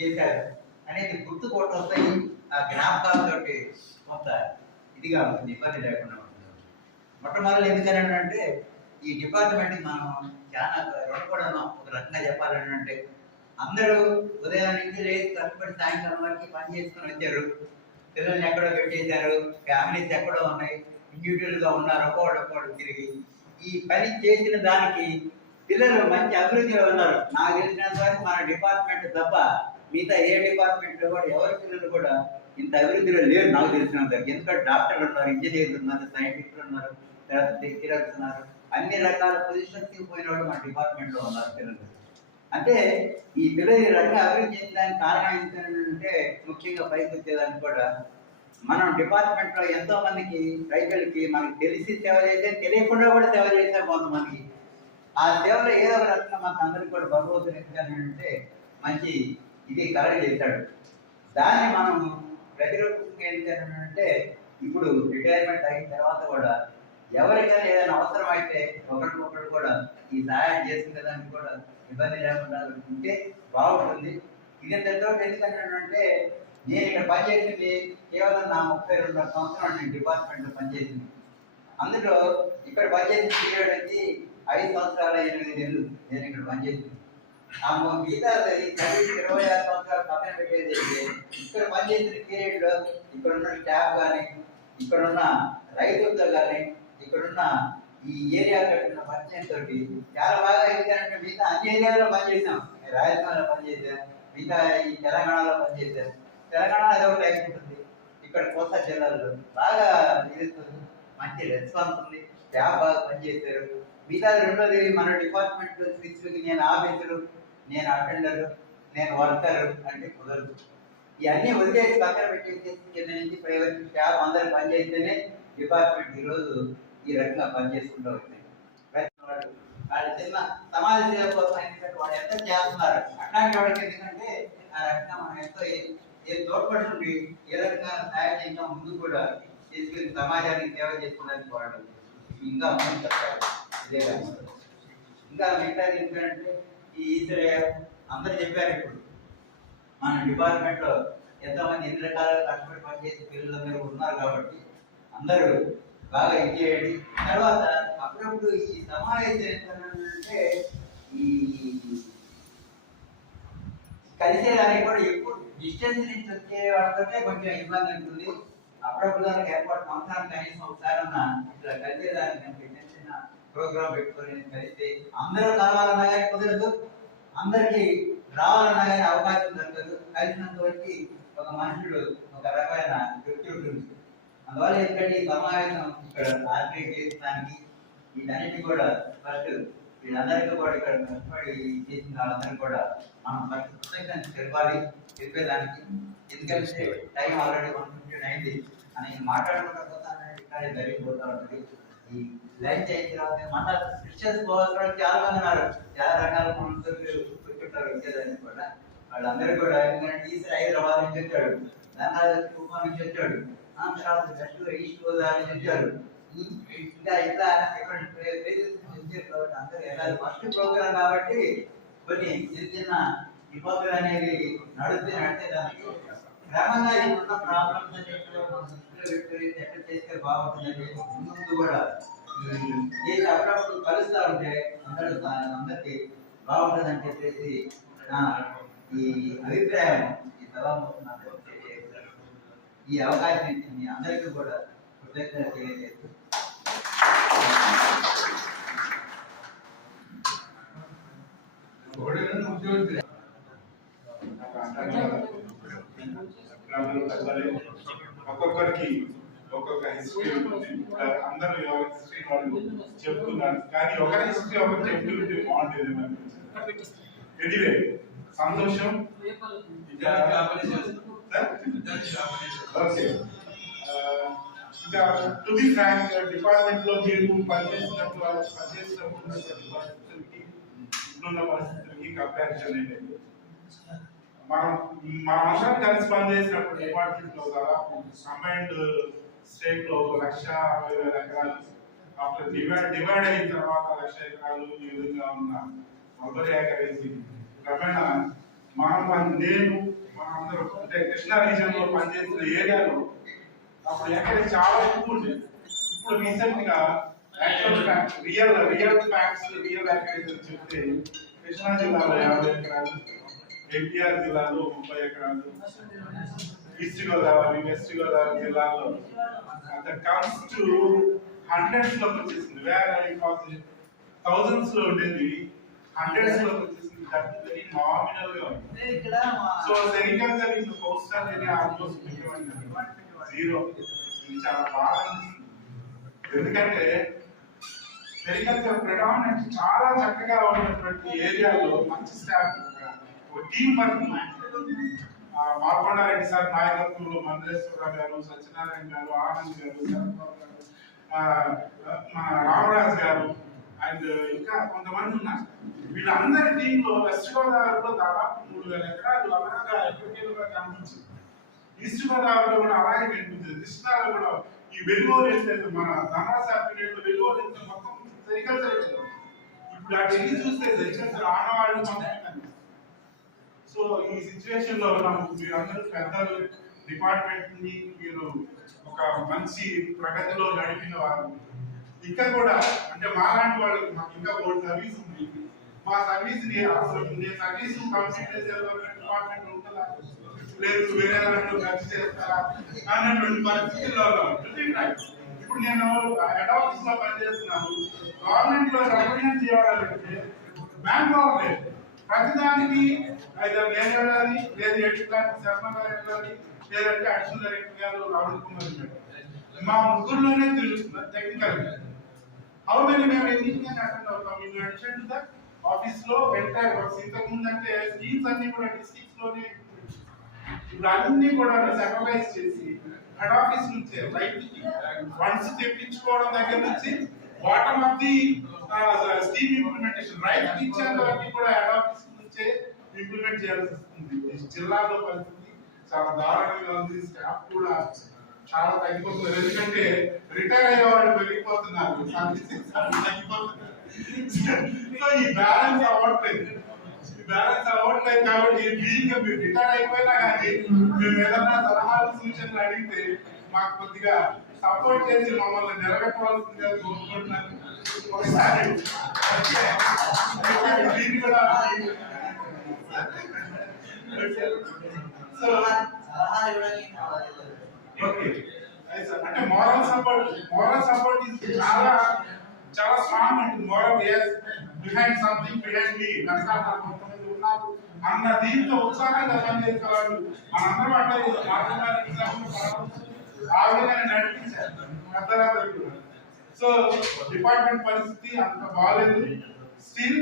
చేశారు అనేది గుర్తుకోవటం వస్తాయి. ఆ జ్ఞాపకాలతోటి కొంత ఇదిగా ఉంటుంది, ఇబ్బంది లేకుండా ఉంటుంది. మొట్టమొదటి ఎందుకనంటే ఈ డిపార్ట్మెంట్ మనం చాలా రుణపడి ఉన్నాం. ఒక రకంగా చెప్పాలంటే అందరూ ఉదయానికి లేచి కష్టపడి సాయంకాలం వరకు పని చేసుకుని వచ్చారు. పిల్లల్ని ఎక్కడో పెట్టేశారు, ఫ్యామిలీస్ ఎక్కడో ఉన్నాయి, ఇండివిజువల్గా ఉన్నారు, ఒక్కొక్కడు తిరిగి ఈ పని చేసిన దానికి పిల్లలు మంచి అభివృద్ధిలో ఉన్నారు. నాకు తెలిసినంత వరకు మన డిపార్ట్మెంట్ తప్ప మిగతా ఏ డిపార్ట్మెంట్లో కూడా ఎవరి పిల్లలు కూడా ఇంత అభివృద్ధిలో లేరు నాకు తెలిసినంత. ఎందుకంటే డాక్టర్లు ఉన్నారు, ఇంజనీర్లు ఉన్నారు, సైంటిస్టులు ఉన్నారు, తర్వాత లెక్చరర్స్ ఉన్నారు, అన్ని రకాల పొజిషన్స్కి పోయిన వాళ్ళు మన డిపార్ట్మెంట్లో ఉన్నారు పిల్లలు. అంటే ఈ పిల్లలు ఈ రకంగా అభివృద్ధి చెందడానికి కారణం ఏంటంటే ముఖ్యంగా పైకి వచ్చేదానికి కూడా మనం డిపార్ట్మెంట్లో ఎంతో మందికి రైతులకి మనకి తెలిసి సేవ చేస్తే, తెలియకుండా కూడా సేవ చేసే కొంతమందికి ఆ సేవలో ఏదో ఒక రకంగా మనకు అందరికీ కూడా భగవంతుడు ఎందుకంటే మంచి ఇది కలగజేశాడు. దాన్ని మనం ప్రతిరూపంగా ఎందుకంటే ఇప్పుడు రిటైర్మెంట్ అయిన తర్వాత కూడా ఎవరికైనా ఏదైనా అవసరం అయితే ఒకరికొకరు కూడా ఈ సహాయం చేసుకునే దానికి కూడా ఇబ్బంది లేకుండా ఉంటే బాగుంటుంది. ఇది తోటి ఎందుకంటే నేను ఇక్కడ పనిచేసింది కేవలం నా 32 సంవత్సరాలు నేను డిపార్ట్మెంట్లో పనిచేసింది. అందులో ఇక్కడ పనిచేసిన పీరియడ్ వచ్చి 5 సంవత్సరాల 8 నెలలు నేను ఇక్కడ పనిచేసింది. ఆ మిగతా 26 సంవత్సరాలు పక్కన పెట్టేది అయితే ఇక్కడ పనిచేసిన పీరియడ్లో ఇక్కడున్న స్టాఫ్ కానీ, ఇక్కడున్న రైతులతో కానీ, ఇక్కడున్న ఈ ఏరియా కట్టిన పరిచయం తోటి చాలా బాగా ఎందుకంటే మిగతా అన్ని ఏరియాలో పనిచేసాం. రాజస్థాన్లో పనిచేసాం, మిగతా ఈ తెలంగాణలో పనిచేసాం. తెలంగాణ ఏదో ఒక టైప్ ఉంటుంది, ఇక్కడ కోస్తా జిల్లాలో బాగా నిలుస్తుంది, మంచి రెస్పాన్స్ ఉంది, స్టాఫ్ బాగా పనిచేశారు. మిగతా రెండోది మన డిపార్ట్మెంట్ స్పెసిఫిక్ నేను ఆఫీసరు, నేను అటెండరు, నేను వర్కరు అంటే కుదరదు. ఇవన్నీ వదిలేసి పక్కన పెట్టేసి కింద నుంచి ప్రైవేట్ స్టాఫ్ అందరూ పనిచేస్తేనే డిపార్ట్మెంట్ ఈరోజు ఈ రకంగా పనిచేసుకుంటూ వచ్చింది. వాళ్ళు చిన్న సమాజ సేవ కోసం ఎందుకంటే వాళ్ళు ఎంత చేస్తున్నారు అట్లాంటి వాడికి ఎందుకంటే ఆ రకంగా మనం ఎంతో ఏ తోడ్పడుతుంది ఏ రకంగా సహాయం చేయడం ముందు కూడా తీసుకెళ్ళి సమాజానికి సేవ చేసుకోవడానికి వాడు ఇంకా ముందు చెప్పాలి. ఇదే కాదు ఇంకా మిగతా ఎందుకంటే ఈ అందరూ చెప్పారు. ఇప్పుడు మన డిపార్ట్మెంట్లో ఎంతోమంది ఎన్ని రకాలుగా కష్టపడి పనిచేసే పిల్లలందరూ ఉన్నారు కాబట్టి అందరూ బాగా ఇచ్చేయండి. తర్వాత అప్పుడప్పుడు ఈ సమావేశం ఏంటంటే ఈ కలిసేదానికి కూడా ఎక్కువ డిస్టెన్స్ నుంచి వచ్చే వాళ్ళతోనే కొంచెం ఇబ్బంది ఉంటుంది. అప్పుడప్పుడు దానికి ఏర్పాటు సంవత్సరానికి కనీసం ఒకసారి అన్నా ఇట్లా కలిసేదానికి చిన్న చిన్న ప్రోగ్రామ్ పెట్టుకొని కలిస్తే అందరూ కలవాలన్నా కానీ కుదరదు, అందరికీ రావాలన్నా కానీ అవకాశం దొరకదు. కలిసినంత వరకు ఒక మనుషుడు ఒక రకమైన తృప్తి ఉంటుంది. అందువల్ల ఎందుకంటే ఈ సమావేశం ఇక్కడ ఆర్గనైజ్ చేసడానికి వీటన్నిటి కూడా ఫస్ట్ వీళ్ళందరికీ కూడా ఇక్కడ కష్టపడి చేసిన వాళ్ళందరూ కూడా మనం ఫస్ట్ కృతజ్ఞత తెలపాలి చెప్పేదానికి. ఎందుకంటే టైం ఆల్రెడీ 1:15 అయింది అని మాట్లాడుకుంటూ పోతానంటే ఇక్కడ జరిగిపోతూ ఉంటుంది. ఈ లంచ్ అయిన తర్వాత మన క్రిస్టియన్స్ పోవాల్సిన చాలా మంది ఉన్నారు, చాలా రకాల మనుషులు కూర్చుంటారు వచ్చేదాన్ని కూడా. వాళ్ళందరూ కూడా ఎందుకంటే టీచర్ హైదరాబాద్ నుంచి వచ్చాడు, ధనరాజు కుమార్ నుంచి వచ్చాడు, ఈస్ట్ గోదావరి నుంచి వచ్చారు, ఇంకా ఇట్లా ఇక్కడ అందరూ వెళ్ళాలి. ఫస్ట్ ప్రోగ్రామ్ కాబట్టి కొన్ని చిన్న చిన్న ఇబ్బందులు అనేవి నడితే దానికి క్రమంగా ఇప్పుడున్న ప్రాబ్లమ్స్ ఎట్లా చేస్తే బాగుంటుందని ముందు కూడా చేసి అప్పుడప్పుడు కలుస్తూ ఉంటే అందరికి బాగుంటుందని చెప్పేసి నా ఈ అభిప్రాయం ఈ సభాముఖంగా ఈ అవకాశం ఇచ్చింది మీ అందరికీ కూడా కృతజ్ఞత తెలియజేస్తూ ఒక్కొక్కరికి ఒక్కొక్క హిస్టరీ ఉంటుంది. అందరూ ఎవరి హిస్టరీ వాళ్ళు చెప్తున్నారు, కానీ ఒకరి హిస్టరీ ఒకరు చెప్తుంటే బాగుండేది అనిపించింది. ఎనీవే సంతోషం. ఇంకా టు బి ఫ్రాంక్, డిపార్ట్మెంట్ లో మీరు పనిచేసినప్పుడు పరిస్థితులకి ఇప్పుడున్న పరిస్థితులకి కంపారిజన్ అనేది మనం అందరం కలిసి పనిచేసినప్పుడు డిపార్ట్మెంట్ లో దాదాపు కంబైన్డ్ స్టేట్ లో 1,60,000 ఎకరాలు, ఆఫ్టర్ డివైడ్ అయిన తర్వాత 1,00,000 ఎకరాలు ఈ విధంగా ఉన్న మొదటి ఏకరేసి క్రమేణా నేను మనందరం అంటే కృష్ణా రీజన్ లో పనిచేసిన ఏరియాలో అప్పుడు ఎకరేజ్ చాలా ఎక్కువ ఉండేది. ఇప్పుడు రీసెంట్ గా రియల్ ఫ్యాక్ట్స్ రియల్ ఎకరేజ్ చెప్తే కృష్ణా జిల్లాలో 50 ఎకరాలు, ఎన్టీఆర్ జిల్లాలో 30 ఎకరాలు, ఈస్ట్ గోదావరి వెస్ట్ గోదావరి జిల్లాలో కమ్స్ టు హండ్రెడ్స్ లోకి వచ్చేసింది. వేరే థౌజండ్స్ లో ఉండేది హండ్రెడ్స్ లోకి వచ్చేసింది. వెరీ నామినల్ గా ఉంది. So sericulture is coastal area almost zero. ఇది చాలా బాగా ఎందుకంటే సెరికల్చర్ ప్రెడామినెంట్ చాలా చక్కగా ఉన్నటువంటి ఏరియాలో మంచి స్టాఫ్ ఒక టీం వర్క్, మార్కొండారెడ్డి సార్ నాయకత్వంలో మందరేశ్వరరావు గారు, సత్యనారాయణ గారు, ఆనంద్ గారు, శరత్బాబు గారు, మన రామరాజు గారు అండ్ ఇంకా కొంతమంది ఉన్నారు. వీళ్ళందరి టీంలో వెస్ట్ గోదావరిలో దాదాపు 3,000 ఎకరాలు అలాగా ఎప్పటికేలుగా కనిపించింది. ఈస్ట్ గోదావరిలో కూడా అలాగే కనిపించింది. కృష్ణాలో కూడా ఈ వెలుగోలు వేస్తే మన ధనరాశ పీరియడ్ లో వెలుగోలు వేస్తే మొత్తం సెరికల్చర్. ఇప్పుడు అటు వెళ్ళి చూస్తే సెరికల్చర్ ఆడవాళ్ళు కనిపిస్తుంది. సో ఈ సిచ్యువేషన్ లో మీరందరూ పెద్దలు, డిపార్ట్మెంట్ ని మీరు ఒక మంచి ప్రగతిలో నడిపిన వారు. ఇంకా కూడా అంటే మాలాంటి వాళ్ళకి మాకు ఇంకా ఒక సర్వీస్ ఉంది. మా సర్వీస్ ని అసలు నేను సర్వీస్ కంప్లీట్ చేసే డిపార్ట్మెంట్ ఉంటుందా లేదు వేరే దాంట్లో ఖర్చు చేస్తారా అన్నటువంటి పరిస్థితుల్లో ఇప్పుడు నేను హెడ్ ఆఫీస్ లో పనిచేస్తున్నాను. గవర్నమెంట్ లో రిప్రజెంట్ చేయాలంటే మ్యాన్ పవర్ లేదు. ప్రతిదానికి అయితే నేను వెళ్ళాలి, లేదు ఎడ్యుకేషన్ శర్మ గారు వెళ్ళాలి, లేదంటే అడిషనల్ డైరెక్టర్ గారు రాహుల్ కుమార్ గారు. మా ముగ్గురులోనే తిరుగుతున్నారు టెక్నికల్. హౌ మెనీ మేము ఎన్నికైనా అటెండ్ అవుతాం in addition to the office లో ఎంటైర్ వర్క్స్. ఇంతకుముందు అంటే స్కీమ్స్ అన్ని కూడా డిస్ట్రిక్ట్స్ లోనే, ఇప్పుడు అన్ని కూడా సాక్రిఫైస్ చేసి హెడ్ ఆఫీస్ నుంచి రైతుకి ఫండ్స్ తెప్పించుకోవడం దగ్గర నుంచి bottom of the scheme implementation రైతుకి ఇచ్చేంత వరకు కూడా హెడ్ ఆఫీస్ నుంచే ఇంప్లిమెంట్ చేయాల్సి వస్తుంది. జిల్లాలో పరిస్థితి చాలా దారుణంగా ఉంది. స్టాఫ్ కూడా చాలా తగ్గిపోతున్నారు. ఎందుకంటే రిటైర్ అయ్యే వాళ్ళు పెరిగిపోతున్నారు, తగ్గిపోతున్నారు. సో ఈ బ్యాలెన్స్ అవ్వట్లేదు. కాబట్టి మీరు రిటైర్ అయిపోయినా కానీ మేము ఏదైనా సలహాలు సూచనలు అడిగితే మాకు కొద్దిగా సపోర్ట్ చేసి మమ్మల్ని నిలబెట్టవలసిందిగా కోరుకుంటున్నాను. ఒకసారి దీన్ని కూడా సో ఓకే అంటే మోరల్ సపోర్ట్ చాలా చాలా స్ట్రాంగ్ ఉంటుంది. Moral behind something behind me కొంతమంది ఉన్నారు అన్న దీంతో ఉత్సాహంగా పనిచేసేవాళ్ళు మనందరం అట్లా ఆ విధంగా నడిపించారు పెద్దలందరూ కూడా. సో డిపార్ట్మెంట్ పరిస్థితి అంత బాగాలేదు. Still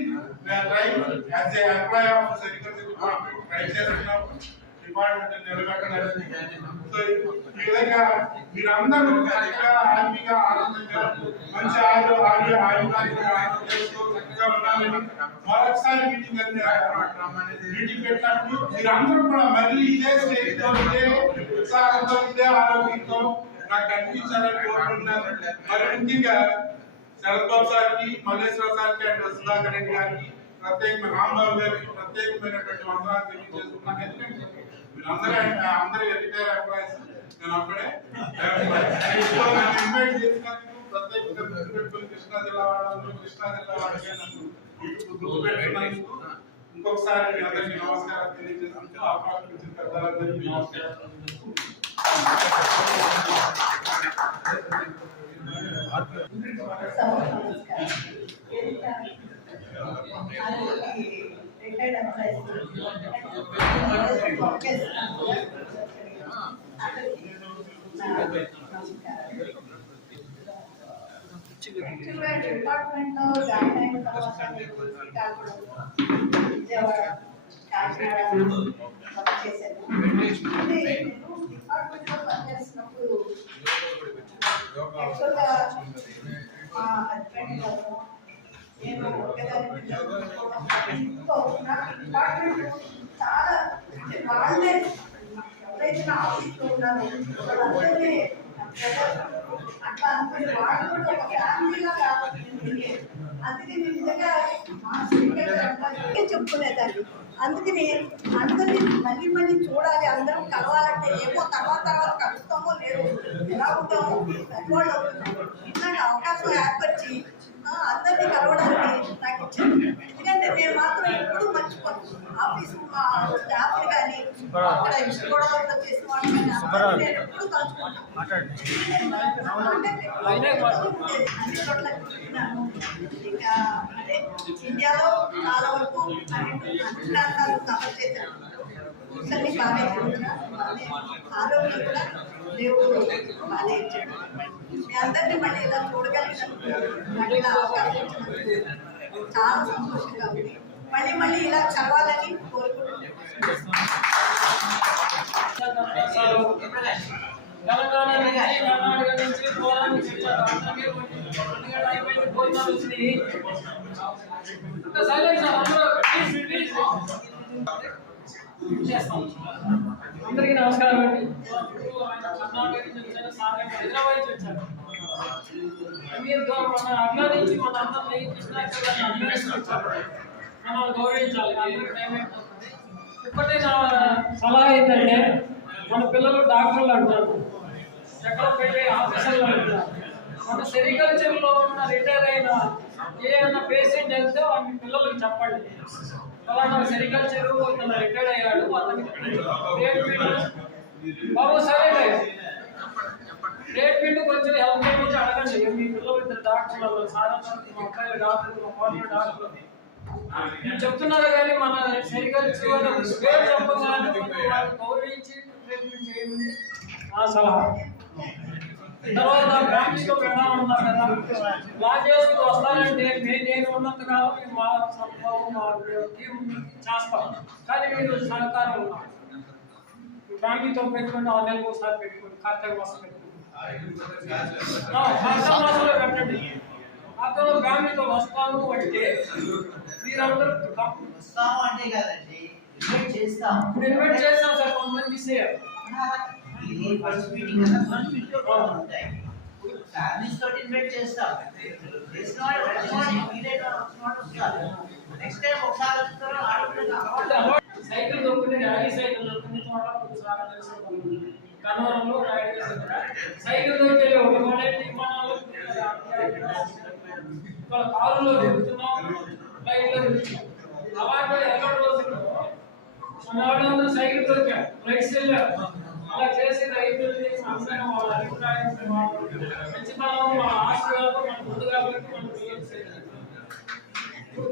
try as a employee of sericulture department try చేస్తున్నాం. డిపార్ట్మెంట్ నిలబెట్టలేదు. సో ఈ విధంగా మీరందరూ చక్కగా హ్యాపీగా ఆనందంగా మంచి ఆరోగ్యంతో చక్కగా ఉండాలని మరొకసారి మీటింగ్ పెట్టినప్పుడు మీరందరూ కూడా మళ్ళీ ఇదే స్టేజ్ తో ఇదే ఉత్సాహంతో ఇదే ఆరోగ్యంతో నాకు కనిపించాలని కోరుకుంటున్నాను. మరి ముఖ్యంగా శరత్ బాబు సార్కి, మల్లేశ్వర సార్కి అండ్ సుధాకర్ రెడ్డి గారికి ప్రత్యేకమైన రాంబాబు గారికి ప్రత్యేకమైనటువంటి వందనాలు తెలియజేస్తున్నాను. ఎందుకంటే అందరూ రిటైర్ ఎంప్లాయీస్, నేను అక్కడే ఇన్వైట్ చేసినందుకు ప్రత్యేకంగా కృష్ణా జిల్లా వాళ్ళందరూ గుర్తుపెట్టుకున్నందుకు ఇంకొకసారి మీ అందరికీ నమస్కారం తెలియజేస్తున్నాను. అవకాశం ఇచ్చిన పెద్దలందరికీ నమస్కారం. డిపార్ట్మెంట్ లో జాయిన్ అయిన తర్వాత విజయవాడ, కాకినాడ చేశాను. నేను డిపార్ట్మెంట్ లో పనిచేసినప్పుడు యాక్చువల్గా మా హస్బెండ్ నేను డిపార్ట్మెంట్ చాలా వాళ్ళే ఎవరైతే నా ఆఫీస్లో ఉన్నారో వాళ్ళందరినీ అట్లా అనుకుని వాళ్ళు కూడా ఒక ఫ్యామిలీగా కాబట్టి అందుకే నేను నిజంగా మా చెప్పుకునేదాన్ని. అందుకని అందరినీ మళ్ళీ మళ్ళీ చూడాలి, అందరం కలవాలంటే ఏమో తర్వాత కలుస్తామో లేదు, ఎలా ఉంటామో పెద్దవాళ్ళు అవుతున్నాం. ఇట్లాంటి అవకాశం ఏర్పరిచి అందరినీ కలవడానికి నాకు ఇచ్చాను. ఎందుకంటే నేను మాత్రం ఎప్పుడూ మర్చిపోను ఆఫీసు మా స్టాఫ్ని కానీ అక్కడ ఇష్టపడవలతో చేసిన వాళ్ళు కానీ అందరూ నేను ఎప్పుడు తలుచుకుంటాను. అన్ని చోట్ల చూస్తున్నాను. ఇంకా అంటే ఇండియాలో చాలా వరకు అన్ని ప్రాంతాలు కవర్ చేశాను. అన్ని బాగా చూస్తున్నాను. ఆరోగ్యం కూడా దేవుడు బాగా ఇచ్చాడు. మీ అందరినీ మళ్ళీ ఇలా చూడగలిగినందుకు, మళ్ళీ ఇలా అవకాశం ఇచ్చినందుకు చాలా సంతోషంగా ఉంది. మళ్ళీ ఇలా చదవాలని కోరుకుంటున్నాను. తెలంగాణ నుంచి, కర్ణాటక నుంచి, గోవా నుంచి అయిపోయింది. భోజనాలు వచ్చినాయి. అందరికీ నమస్కారం అండి. కర్ణాటక నుంచి వచ్చాను, హైదరాబాద్ నుంచి వచ్చాను. మీరు మన అభినందించి మన అందరినీ కృష్ణా అభినందించారు, మనం గౌరవించాలి. ఇప్పటి నా సలహా ఏంటంటే, మన పిల్లలు డాక్టర్లు అంటారు, ఎక్కడ పెట్టి ఆఫీసర్లు అంటారు. మన సెరికల్చర్లో ఉన్న రిటైర్ అయిన ఏదైనా పేషెంట్ వెళ్తే వాళ్ళ పిల్లలకు చెప్పండి, అలాంటి సెరికల్చర్ ఇతను రిటైర్ అయ్యాడు, అతనికి బాబు సరే ట్రీట్మెంట్ కొంచెం హెల్ప్ గురించి అడగండి. మీ పిల్లలు ఇద్దరు డాక్టర్లు, సాధారణ మా అబ్బాయిలు డాక్టర్లు, మా కోడలు డాక్టర్లు చెప్తున్నారు. కానీ మన సెరికల్చర్ పేరు చెప్పగానే వాళ్ళు గౌరవించి ట్రీట్మెంట్ చేయమని నా సలహా. తర్వాత ఫ్యామిలీతో వెళ్ళాలి ఉన్నారు కదా, లాంజెస్ వస్తానంటే నేను ఉన్నంత కాలం మా సంభవం మా టీం చేస్తాం. కానీ మీరు సహకారం ఉన్నారు. ఫ్యామిలీతో పెట్టుకోండి, 6 నెలలకు ఒకసారి పెట్టుకోండి, కార్తీక మాసం పెట్టుకోండి, మాసంలో పెట్టండి. అక్కడ ఫ్యామిలీతో వస్తాను అంటే మీరందరూ వస్తాము అంటే కదండి, ఇన్వైట్ చేస్తాం. ఇప్పుడు ఇన్వైట్ చేస్తాం సార్, కొంతమంది మిస్ అయ్యారు. ఫస్ట్ మీటింగ్ కదా, ఫస్ట్ మీటింగ్ కూడా ఉంటాయి. ఫ్యామిలీస్ తోటి ఇన్వైట్ చేస్తాం. చేసిన వాళ్ళు నెక్స్ట్ టైం ఒకసారి వస్తారు. సైకిల్ దొరుకుతుంది, ర్యాలీ సైకిల్ దొరుకుతుంది, కన్నవరంలో సైకిల్ దొరికే ఒక విమానాల్లో కారులో తిరుగుతున్నాం, ఫ్లైట్లో తిరుగుతున్నాం. అలాగే ఎక్కడ రోజుల్లో మన వాళ్ళందరూ సైకిల్ దొరికారు, ఫ్లైట్స్ వెళ్ళారు. అలా చేసి రైతుల్ని అందరం వాళ్ళ అభిప్రాయం ఖచ్చితంగా మన ఆశయాలు మన ముందుగా పెట్టి మనం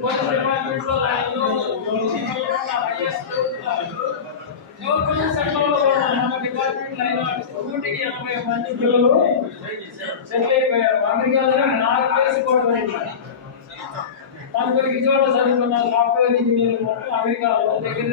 పోలీస్ డిపార్ట్మెంట్ లో మన డిపార్ట్మెంట్ లైన్ 180 మంది పిల్లలు సెటిల్ అయిపోయారు. అమెరికాలో నాకు తెలిసి కూడా మన విజయవాడ చదువుకున్న సాఫ్ట్వేర్ ఇంజనీర్ మొత్తం అమెరికాలో దగ్గర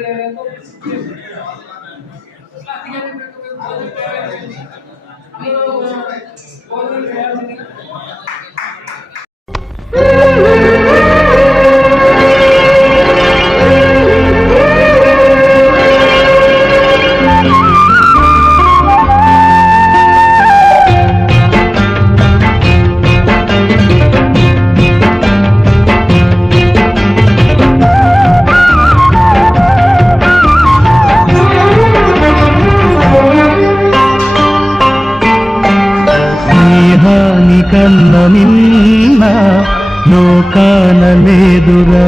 కన్న మిన్న లోకాన లేదురా.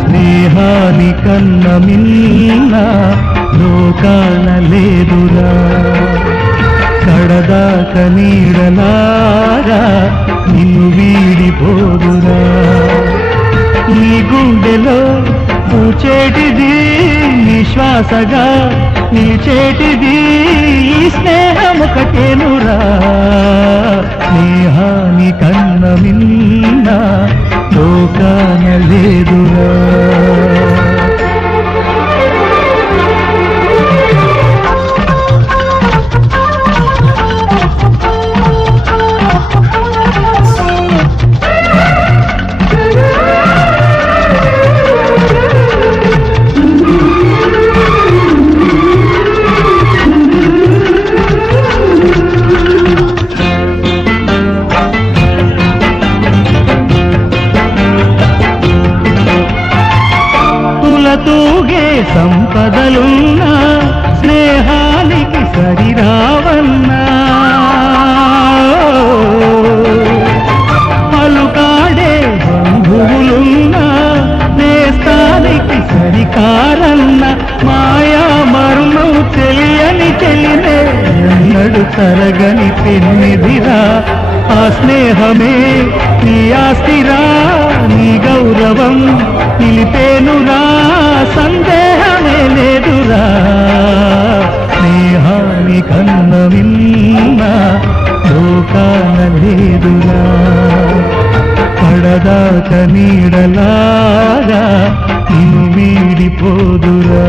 స్నేహాని కన్న మిన్న లోకాన లేదురా. కడదాక నీడలారా నిన్ను వీడిపోదురా. నీ గుండెలో పూచేటిది నీ శ్వాసగా నిలిచేటిది ఈ స్నేహమొకటేనురా. స్నేహాని కన్న మిన్న లోకాన లేదురా. తూగే సంపదలున్నా స్నేహానికి సరిరావన్నా. పలుకాడే బంధువులున్నా నేస్తానికి సరికారన్న. మాయా మర్మం తెలియని తెలినే ఎన్నడు తరగని పెన్నిదిరా. ఆ స్నేహమే నీ ఆస్తిరా, నీ గౌరవం నిలిపేనురా. సందేహమే లేదురా. స్నేహాని కన్న మిన్న లోకాన లేదురా. పడదాక నీడలాగా నిన్ను వీడిపోదురా.